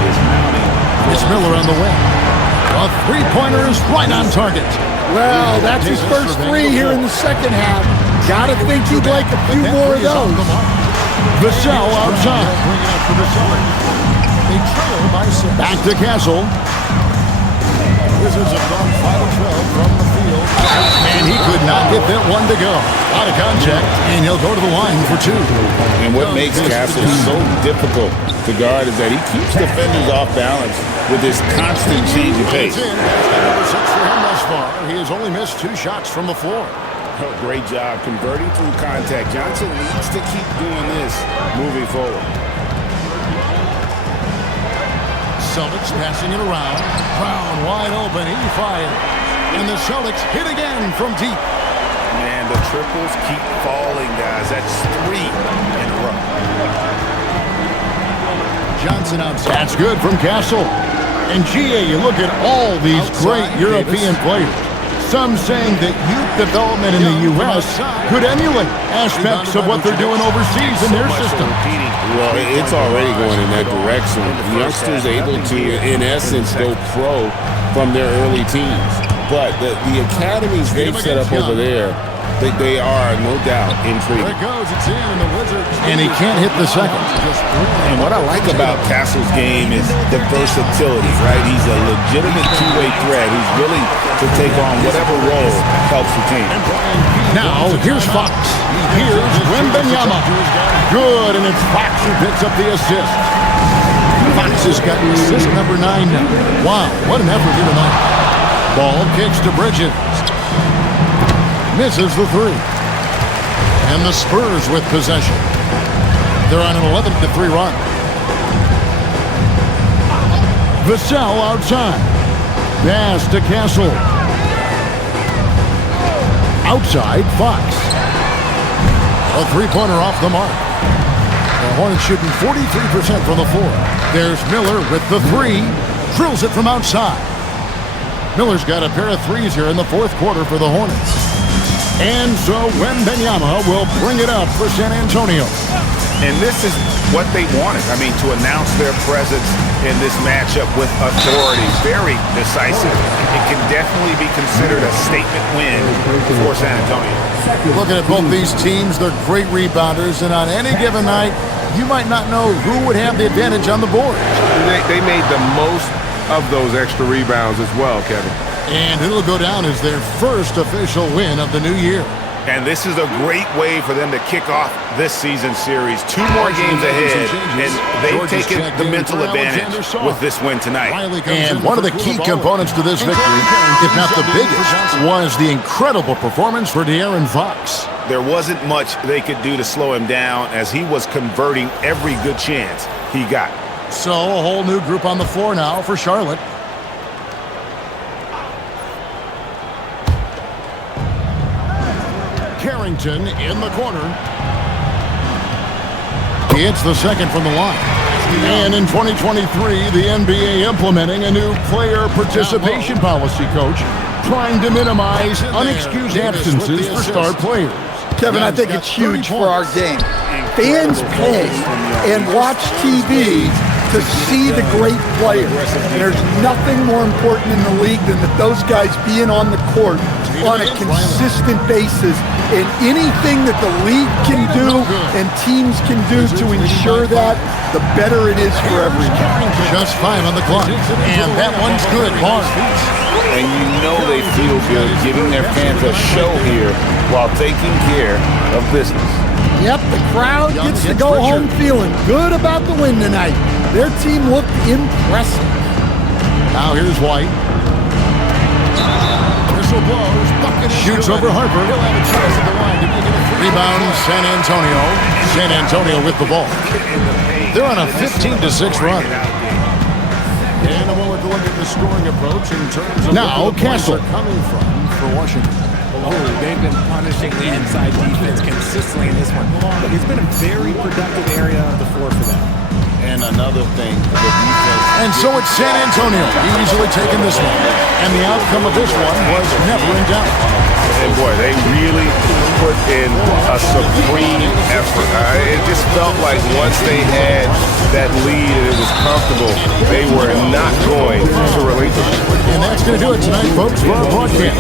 is mounting. It's Miller on the wing. A three-pointer is right on target. Well, that's his first three here in the second half. Gotta think he'd like a few more of those. Vassell outside. They trail by 6. Back to Castle. Wizards have gone 5 of 12 from the field. And he could not get that one to go. Out of contact, and he'll go to the line for 2. And what makes Castle so difficult to guard is that he keeps defenders off balance with this constant change of pace. That's number 6 for him thus far. He has only missed 2 shots from the floor. Oh, great job converting through contact. Johnson needs to keep doing this moving forward. Celtics passing it around. Brown wide open. He fired. And the Celtics hit again from deep. Man, the triples keep falling, guys. That's 3 in a row. Johnson outside. That's good from Castle. And GA, you look at all these great European players. Some saying that youth development in the U.S. could emulate aspects of what they're doing overseas in their system. Well, it's already going in that direction. Youngsters able to, in essence, go pro from their early teens. But the academies they've set up over there, they are, no doubt, intriguing. There it goes. It's in, and the Wizards. And he can't hit the second. And what I like about Castle's game is the versatility, right? He's a legitimate two-way threat who's willing to take on whatever role helps the team. Now, here's Fox. Here's Wembanyama. Good, and it's Fox who picks up the assist. Fox has got assist number 9 now. Wow, what an effort here tonight. Ball kicks to Bridges. Misses the 3. And the Spurs with possession. They're on an 11-3 run. Vassell outside. Pass to Castle. Outside, Fox. A three-pointer off the mark. The Hornets shooting 43% from the floor. There's Miller with the 3. Drills it from outside. Miller's got a pair of threes here in the fourth quarter for the Hornets. And so Wembanyama will bring it up for San Antonio. And this is what they wanted. I mean, to announce their presence in this matchup with authority. Very decisive. It can definitely be considered a statement win for San Antonio. Looking at both these teams, they're great rebounders, and on any given night, you might not know who would have the advantage on the board. They made the most of those extra rebounds as well, Kevin. And it'll go down as their first official win of the new year. And this is a great way for them to kick off this season series. 2 more games ahead, and they've taken the mental advantage with this win tonight. And one of the key components to this victory, if not the biggest, was the incredible performance for De'Aaron Fox. There wasn't much they could do to slow him down as he was converting every good chance he got. So a whole new group on the floor now for Charlotte. Carrington in the corner. He hits the second from the line. And in 2023, the NBA implementing a new player participation policy, Coach, trying to minimize unexcused absences for star players. Kevin, I think it's huge for our game. Fans pay and watch TV to see the great players. And there's nothing more important in the league than that those guys being on the court on a consistent basis. And anything that the league can do and teams can do to ensure that, the better it is for everyone. Just 5 on the clock. And that one's good, Barnes. And you know they feel good giving their fans a show here while taking care of business. Yep, the crowd gets to go home feeling good about the win tonight. Their team looked impressive. Now here's White. Whistle blows. Bucket shoots over Harper. He'll have a chance at the line to make it a free. Rebound San Antonio. San Antonio with the ball. They're on a 15-6 run. And a moment to look at the scoring approach in terms of now Castle coming from for Washington. Oh, they've been punishing the inside defense consistently in this one. Look, it's been a very productive area of the floor for them. And another thing, the defense. And so it's San Antonio easily taking this one. And the outcome of this one was never in doubt. And boy, they really put in a supreme effort. It just felt like once they had that lead and it was comfortable, they were not going to relinquish it. And that's going to do it tonight, folks, for our broadcast.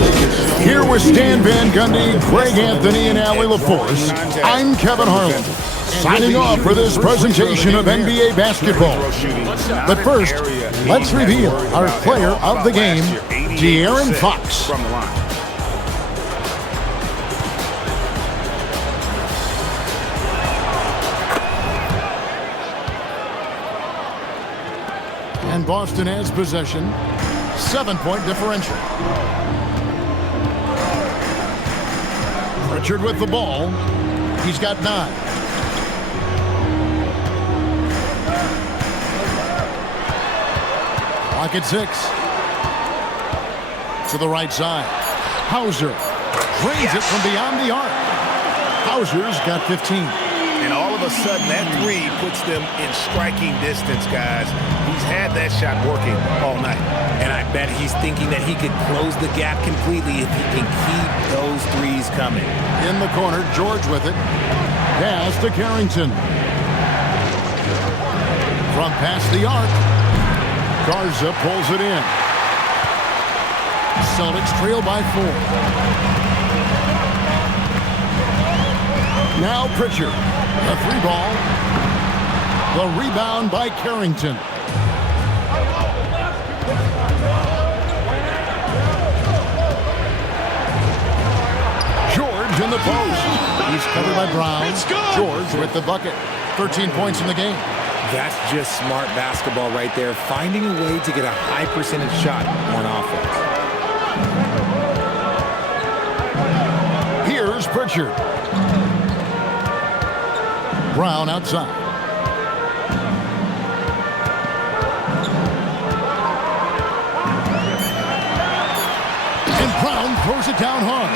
Here with Stan Van Gundy, Greg Anthony, and Allie LaForce, I'm Kevin Harlan. Signing off for this presentation of NBA basketball. But first, let's reveal our player of the game, De'Aaron Fox. From the line. And Boston has possession. 7-point differential. Pritchard with the ball. He's got 9. Clock at 6. To the right side. Hauser drains it from beyond the arc. Hauser's got 15. And all of a sudden, that three puts them in striking distance, guys. He's had that shot working all night. And I bet he's thinking that he could close the gap completely if he can keep those threes coming. In the corner, George with it. Pass to Carrington. From past the arc. Garza pulls it in. Celtics trail by 4. Now Pritchard. The 3 ball. The rebound by Carrington. George in the post. He's covered by Brown. George with the bucket. 13 points in the game. That's just smart basketball right there. Finding a way to get a high percentage shot on offense. Here's Pritchard. Brown outside. And Brown throws it down hard.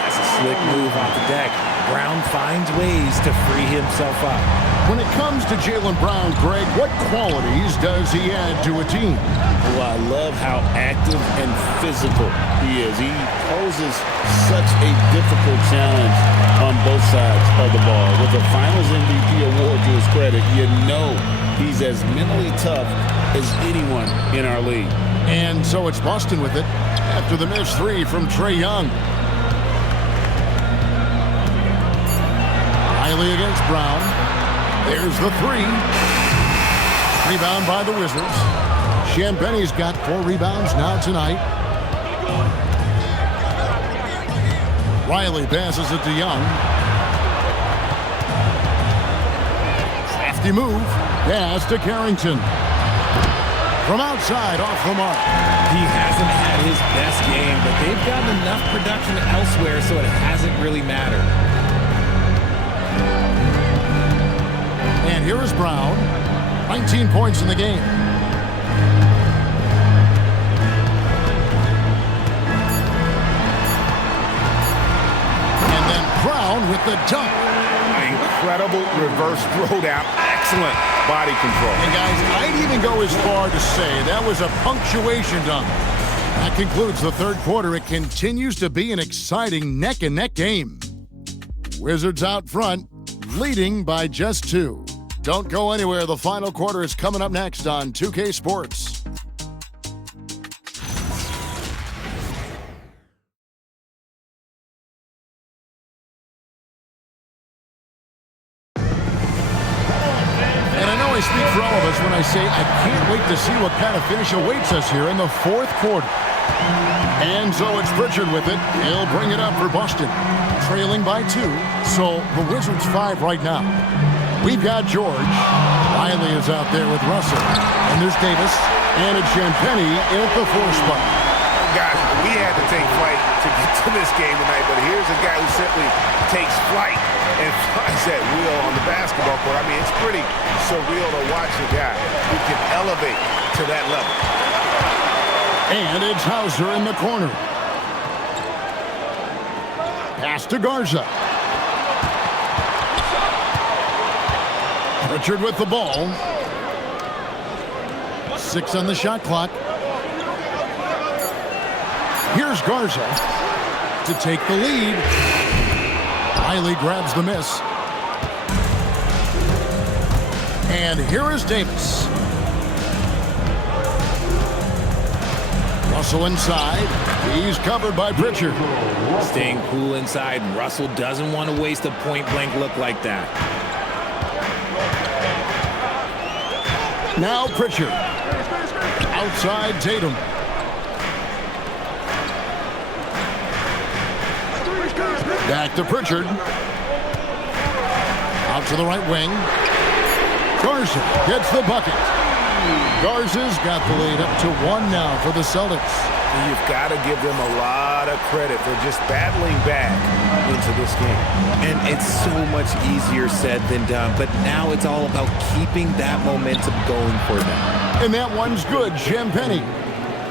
That's a slick move off the deck. Brown finds ways to free himself up. When it comes to Jaylen Brown, Greg, what qualities does he add to a team? Well, I love how active and physical he is. He poses such a difficult challenge on both sides of the ball. With the Finals MVP award to his credit, you know he's as mentally tough as anyone in our league. And so it's Boston with it after the missed 3 from Trae Young. Riley against Brown. There's the 3. Rebound by the Wizards. Champagne's got 4 rebounds now tonight. Riley passes it to Young. Crafty move. Pass to Carrington. From outside, off the mark. He hasn't had his best game, but they've gotten enough production elsewhere so it hasn't really mattered. And here is Brown. 19 points in the game. And then Brown with the dunk. Incredible reverse throwdown. Excellent body control. And guys, I'd even go as far to say that was a punctuation dunk. That concludes the third quarter. It continues to be an exciting neck-and-neck game. Wizards out front, leading by just 2. Don't go anywhere. The final quarter is coming up next on 2K Sports. And I know I speak for all of us when I say I can't wait to see what kind of finish awaits us here in the fourth quarter. And so it's Pritchard with it. He'll bring it up for Boston. Trailing by 2. So the Wizards 5 right now. We've got George. Riley is out there with Russell. And there's Davis. And it's Champagnie in at the 4 spot. Guys, we had to take flight to get to this game tonight, but here's a guy who simply takes flight and flies that wheel on the basketball court. I mean, it's pretty surreal to watch a guy who can elevate to that level. And it's Hauser in the corner. Pass to Garza. Pritchard with the ball. 6 on the shot clock. Here's Garza to take the lead. Riley grabs the miss. And here is Davis. Russell inside. He's covered by Pritchard. Staying cool inside. Russell doesn't want to waste a point-blank look like that. Now Pritchard. Outside Tatum. Back to Pritchard. Out to the right wing. Garza gets the bucket. Garza's got the lead up to 1 now for the Celtics. You've got to give them a lot of credit for just battling back into this game. And it's so much easier said than done, but now it's all about keeping that momentum going for them. And that one's good, Champagnie.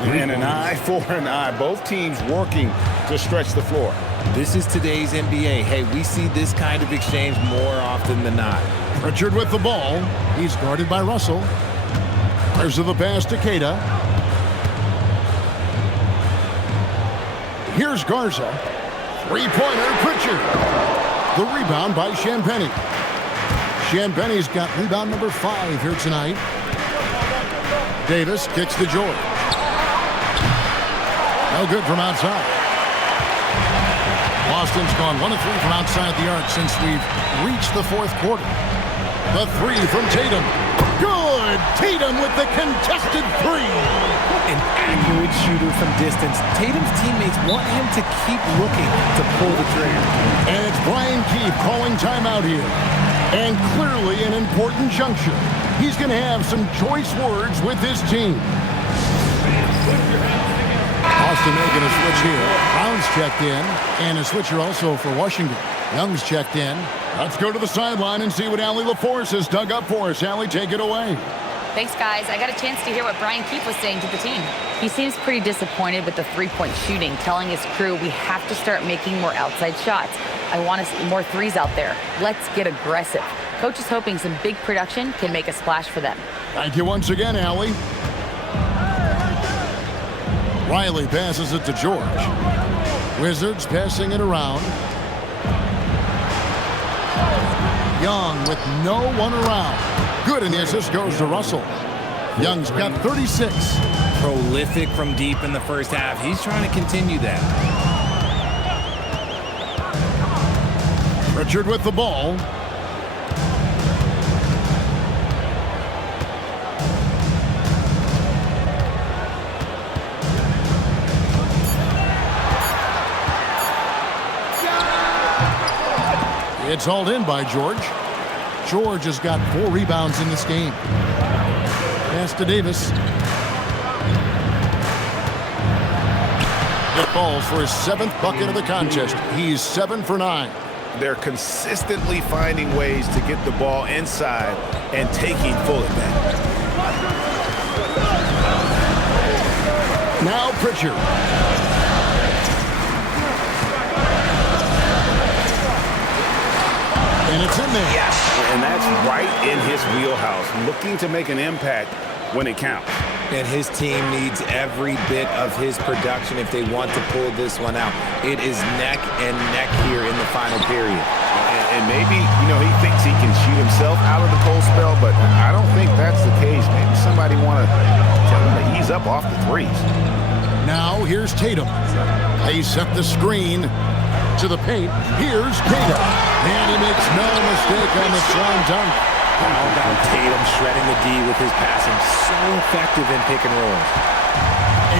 And an eye for an eye. Both teams working to stretch the floor. This is today's NBA. Hey, we see this kind of exchange more often than not. Pritchard with the ball. He's guarded by Russell. There's the pass to Queta. Here's Garza. 3-pointer, Pritchard. The rebound by Champagnie. Champagnie's got rebound number 5 here tonight. Davis kicks to George. No good from outside. Boston's gone 1 of 3 from outside the arc since we've reached the 4th quarter. The 3 from Tatum. Good! Tatum with the contested 3. An accurate shooter from distance. Tatum's teammates want him to keep looking to pull the trigger. And it's Brian Keefe calling timeout here. And clearly an important juncture. He's going to have some choice words with his team. Austin making a switch here. Brown's checked in. And a switcher also for Washington. Young's checked in. Let's go to the sideline and see what Allie LaForce has dug up for us. Allie, take it away. Thanks, guys. I got a chance to hear what Brian Keefe was saying to the team. He seems pretty disappointed with the 3-point shooting, telling his crew we have to start making more outside shots. I want to see more threes out there. Let's get aggressive. Coach is hoping some big production can make a splash for them. Thank you once again, Allie. Riley passes it to George. Wizards passing it around. Young with no one around. Good, and the assist goes to Russell. Young's got 36. Prolific from deep in the first half. He's trying to continue that. Pritchard with the ball. It's hauled in by George. George has got 4 rebounds in this game. Pass to Davis. It falls for his 7th bucket of the contest. He's 7 for 9. They're consistently finding ways to get the ball inside and taking full advantage. Now Pritchard. And it's in there. Yes, and that's right in his wheelhouse, looking to make an impact when it counts. And his team needs every bit of his production if they want to pull this one out. It is neck and neck here in the final period. And maybe, he thinks he can shoot himself out of the cold spell, but I don't think that's the case. Maybe somebody want to tell him to ease up off the threes. Now here's Tatum. They set the screen to the paint. Here's Queta. And he makes no mistake on the slam dunk. How about Tatum shredding the D with his passing? So effective in pick and rolls.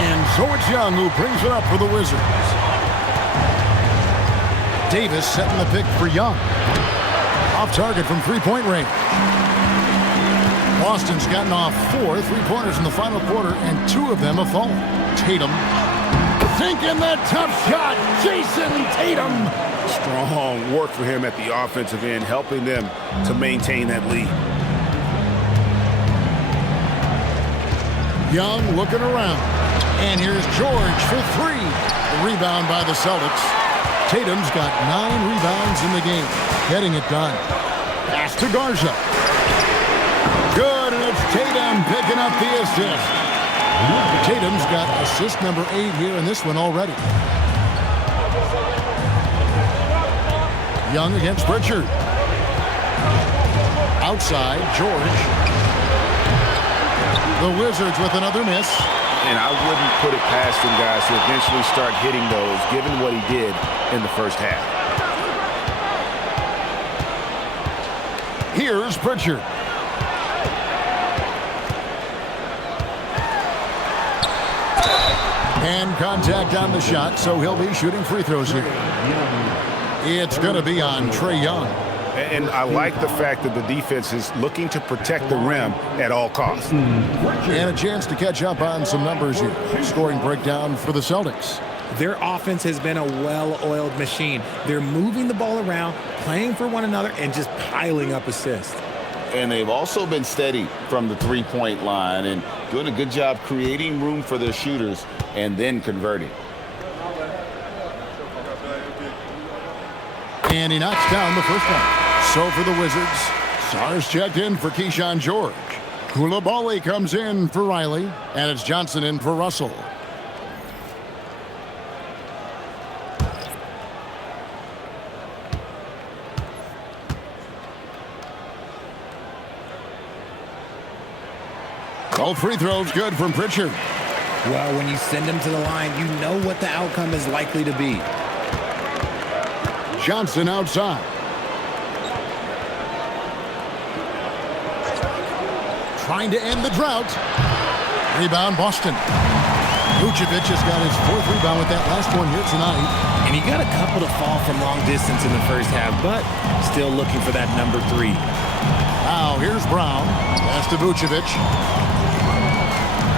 And so it's Young who brings it up for the Wizards. Davis setting the pick for Young. Off target from 3-point range. Boston's gotten off 4 3-pointers in the final quarter, and 2 of them have fallen. Tatum sinking that tough shot. Jason Tatum. Strong work for him at the offensive end, helping them to maintain that lead. Young looking around. And here's George for 3. The rebound by the Celtics. Tatum's got 9 rebounds in the game. Getting it done. Pass to Garza. Good, and it's Tatum picking up the assist. Tatum's got assist number 8 here in this one already. Young against Pritchard. Outside, George. The Wizards with another miss. And I wouldn't put it past him, guys, to eventually start hitting those, given what he did in the first half. Here's Pritchard. And contact on the shot, so he'll be shooting free throws here. It's going to be on Trae Young. And I like the fact that the defense is looking to protect the rim at all costs. And a chance to catch up on some numbers here. Scoring breakdown for the Celtics. Their offense has been a well-oiled machine. They're moving the ball around, playing for one another, and just piling up assists. And they've also been steady from the three-point line and doing a good job creating room for their shooters and then converting. And he knocks down the first one. So for the Wizards, Sars checked in for Keyshawn George. Koulibaly comes in for Riley, and it's Johnson in for Russell. All free throws good from Pritchard. Well, when you send them to the line, you know what the outcome is likely to be. Johnson outside. Trying to end the drought. Rebound, Boston. Vucevic has got his 4th rebound with that last one here tonight. And he got a couple to fall from long distance in the first half, but still looking for that number 3. Now, here's Brown. Pass to Vucevic.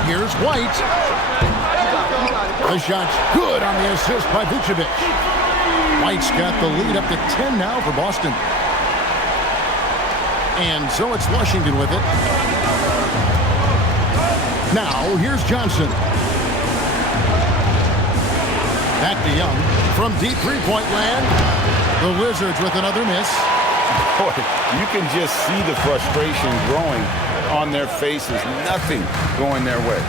Here's White. The shot's good on the assist by Vucevic. White's got the lead up to 10 now for Boston. And so it's Washington with it. Now, here's Johnson. Back to Young. From deep three-point land, the Wizards with another miss. Boy, you can just see the frustration growing on their faces. Nothing going their way.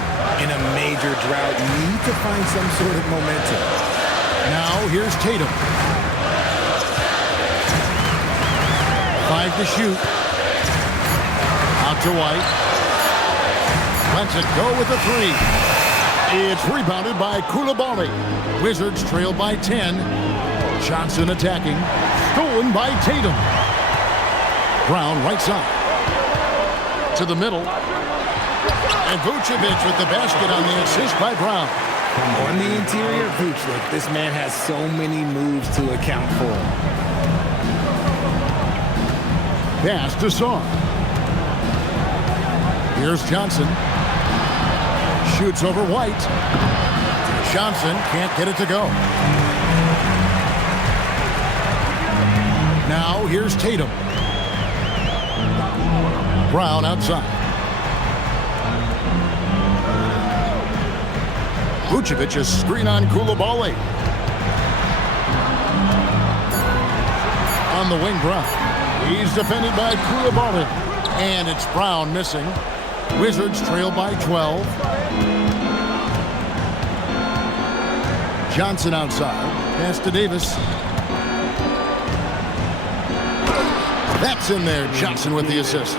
In a major drought, you need to find some sort of momentum. Now, here's Tatum. 5 to shoot. Out to White. Lets it go with a 3. It's rebounded by Koulibaly. Wizards trail by 10. Johnson attacking. Stolen by Tatum. Brown right side. To the middle. And Vucevic with the basket on the assist by Brown. On the interior, Vooch, look, this man has so many moves to account for. Pass to Saw. Here's Johnson. Shoots over White. Johnson can't get it to go. Now here's Tatum. Brown outside. Vucevic is screen on Koulibaly. On the wing, Brown. He's defended by Koulibaly. And it's Brown missing. Wizards trail by 12. Johnson outside. Pass to Davis. That's in there. Johnson with the assist.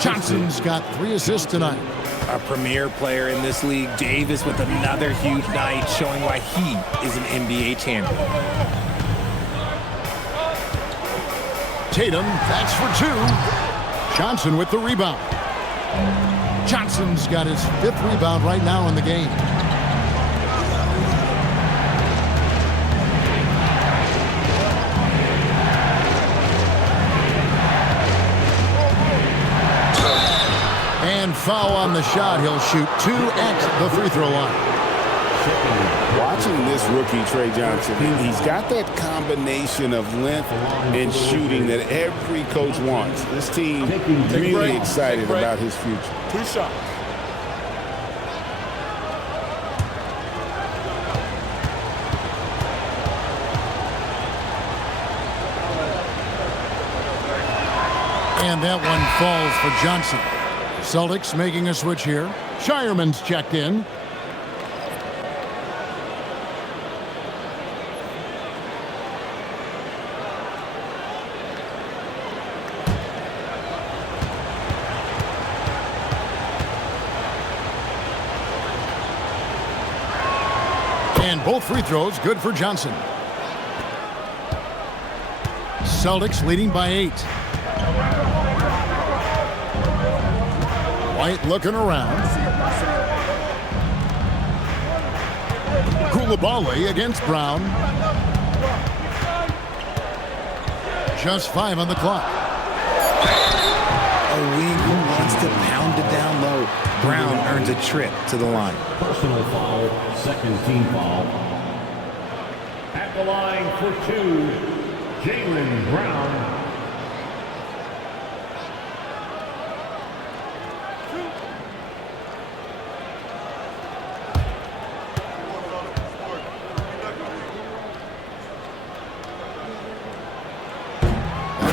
Johnson's got 3 assists tonight. A premier player in this league, Davis with another huge night, showing why he is an NBA champion. Tatum, that's for 2. Johnson with the rebound. Johnson's got his 5th rebound right now in the game. foul on the shot. He'll shoot 2 at the free throw line. Watching this rookie, Trey Johnson, he's got that combination of length and shooting that every coach wants. This team really excited about his future. 2 shots. And that one falls for Johnson. Celtics making a switch here. Shireman's checked in. And both free throws good for Johnson. Celtics leading by 8. White looking around. Koulibaly against Brown. Just 5 on the clock. A wing who wants to pound it down low. Brown earns a trip to the line. Personal foul, second team foul. At the line for 2, Jaylen Brown.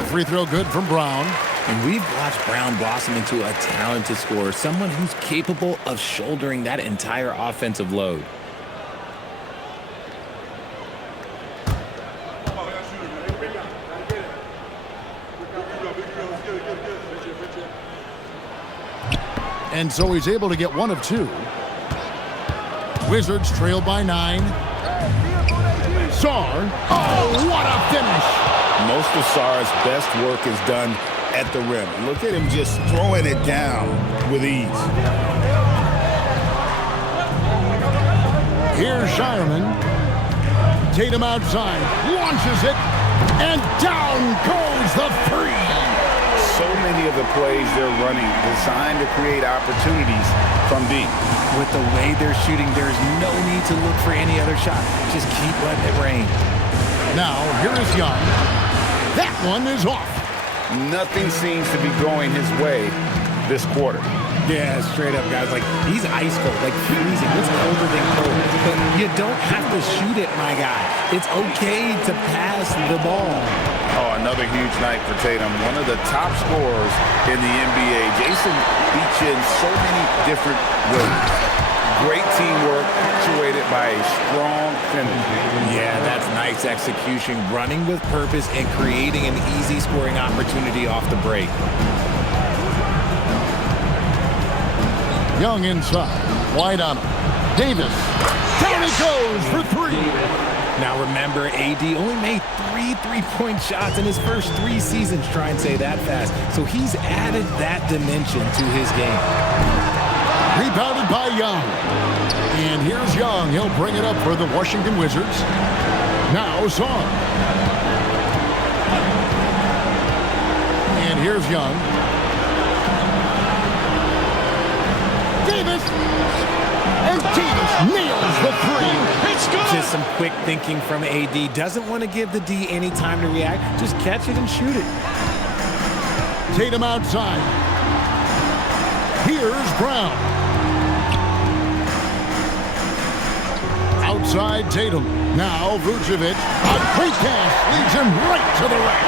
Free throw good from Brown. And we've watched Brown blossom into a talented scorer, someone who's capable of shouldering that entire offensive load. And so he's able to get 1 of 2. Wizards trail by 9. Sarr. Oh, what a finish! Most of Sarr's best work is done at the rim. Look at him just throwing it down with ease. Here's Shireman. Tatum outside, launches it, and down goes the 3. So many of the plays they're running designed to create opportunities from deep. With the way they're shooting, there's no need to look for any other shot. Just keep letting it rain. Now, here is Young. That one is off. Nothing seems to be going his way this quarter. Yeah, straight up, guys. Like, he's ice cold, like freezing. It's colder than cold. But you don't have to shoot it, my guy. It's okay to pass the ball. Oh, another huge night for Tatum. One of the top scorers in the NBA. Jason beats you in so many different ways. Great teamwork, punctuated by a strong finish. Yeah, that's nice execution, running with purpose and creating an easy scoring opportunity off the break. Young inside, wide on him. Davis, down he goes for 3. Now remember, AD only made 3 3-point shots in his first 3 seasons. Try and say that fast. So he's added that dimension to his game. Rebounded by Young. And here's Young. He'll bring it up for the Washington Wizards. Now Sarr. And here's Young. Davis. And Davis nails the 3. It's good. Just some quick thinking from AD. Doesn't want to give the D any time to react. Just catch it and shoot it. Tatum outside. Here's Brown. Outside Tatum. Now Vucevic. A quick pass leads him right to the rack.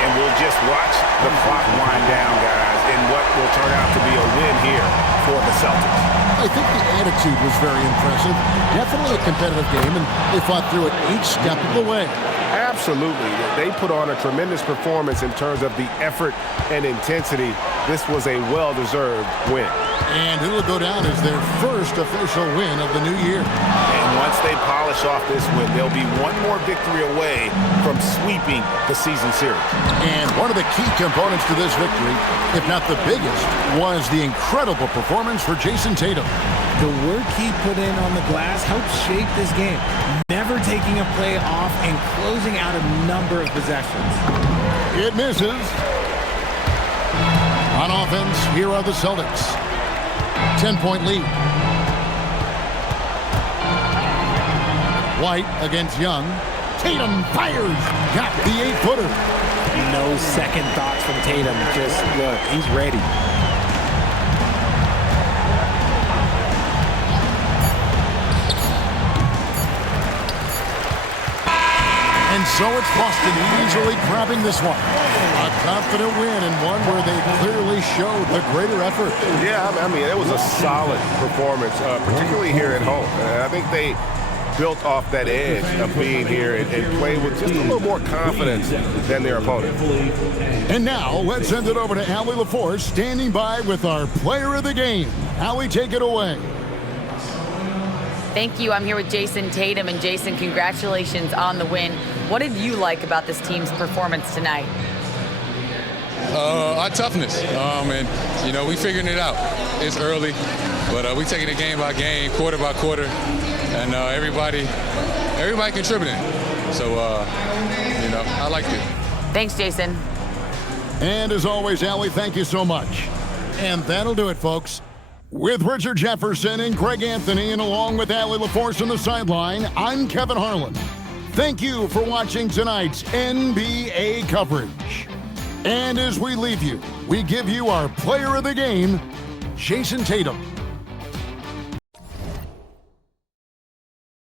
And we'll just watch the clock wind down, guys, in what will turn out to be a win here for the Celtics. I think the attitude was very impressive. Definitely a competitive game, and they fought through it each step of the way. Absolutely. They put on a tremendous performance in terms of the effort and intensity. This was a well-deserved win. And it'll go down as their first official win of the new year. And once they polish off this win, they'll be one more victory away from sweeping the season series. And one of the key components to this victory, if not the biggest, was the incredible performance for Jason Tatum. The work he put in on the glass helped shape this game, never taking a play off and closing out a number of possessions. It misses. On offense, here are the Celtics. 10-point lead. White against Young. Tatum fires. Got the 8-footer. No second thoughts from Tatum. Just look, he's ready. And so it's Boston easily grabbing this one. A confident win and one where they clearly showed the greater effort. Yeah, I mean, it was a solid performance, particularly here at home. I think they built off that edge of being here and played with just a little more confidence than their opponent. And now, let's send it over to Allie LaForce, standing by with our player of the game. Allie, take it away. Thank you. I'm here with Jason Tatum. And Jason, congratulations on the win. What did you like about this team's performance tonight? Our toughness. And, you know, we figuring it out. It's early, but we taking it game by game, quarter by quarter, and everybody contributing. So, you know, I liked it. Thanks, Jason. And as always, Allie, thank you so much. And that'll do it, folks. With Richard Jefferson and Greg Anthony, and along with Allie LaForce on the sideline, I'm Kevin Harlan. Thank you for watching tonight's NBA coverage. And as we leave you, we give you our player of the game, Jason Tatum.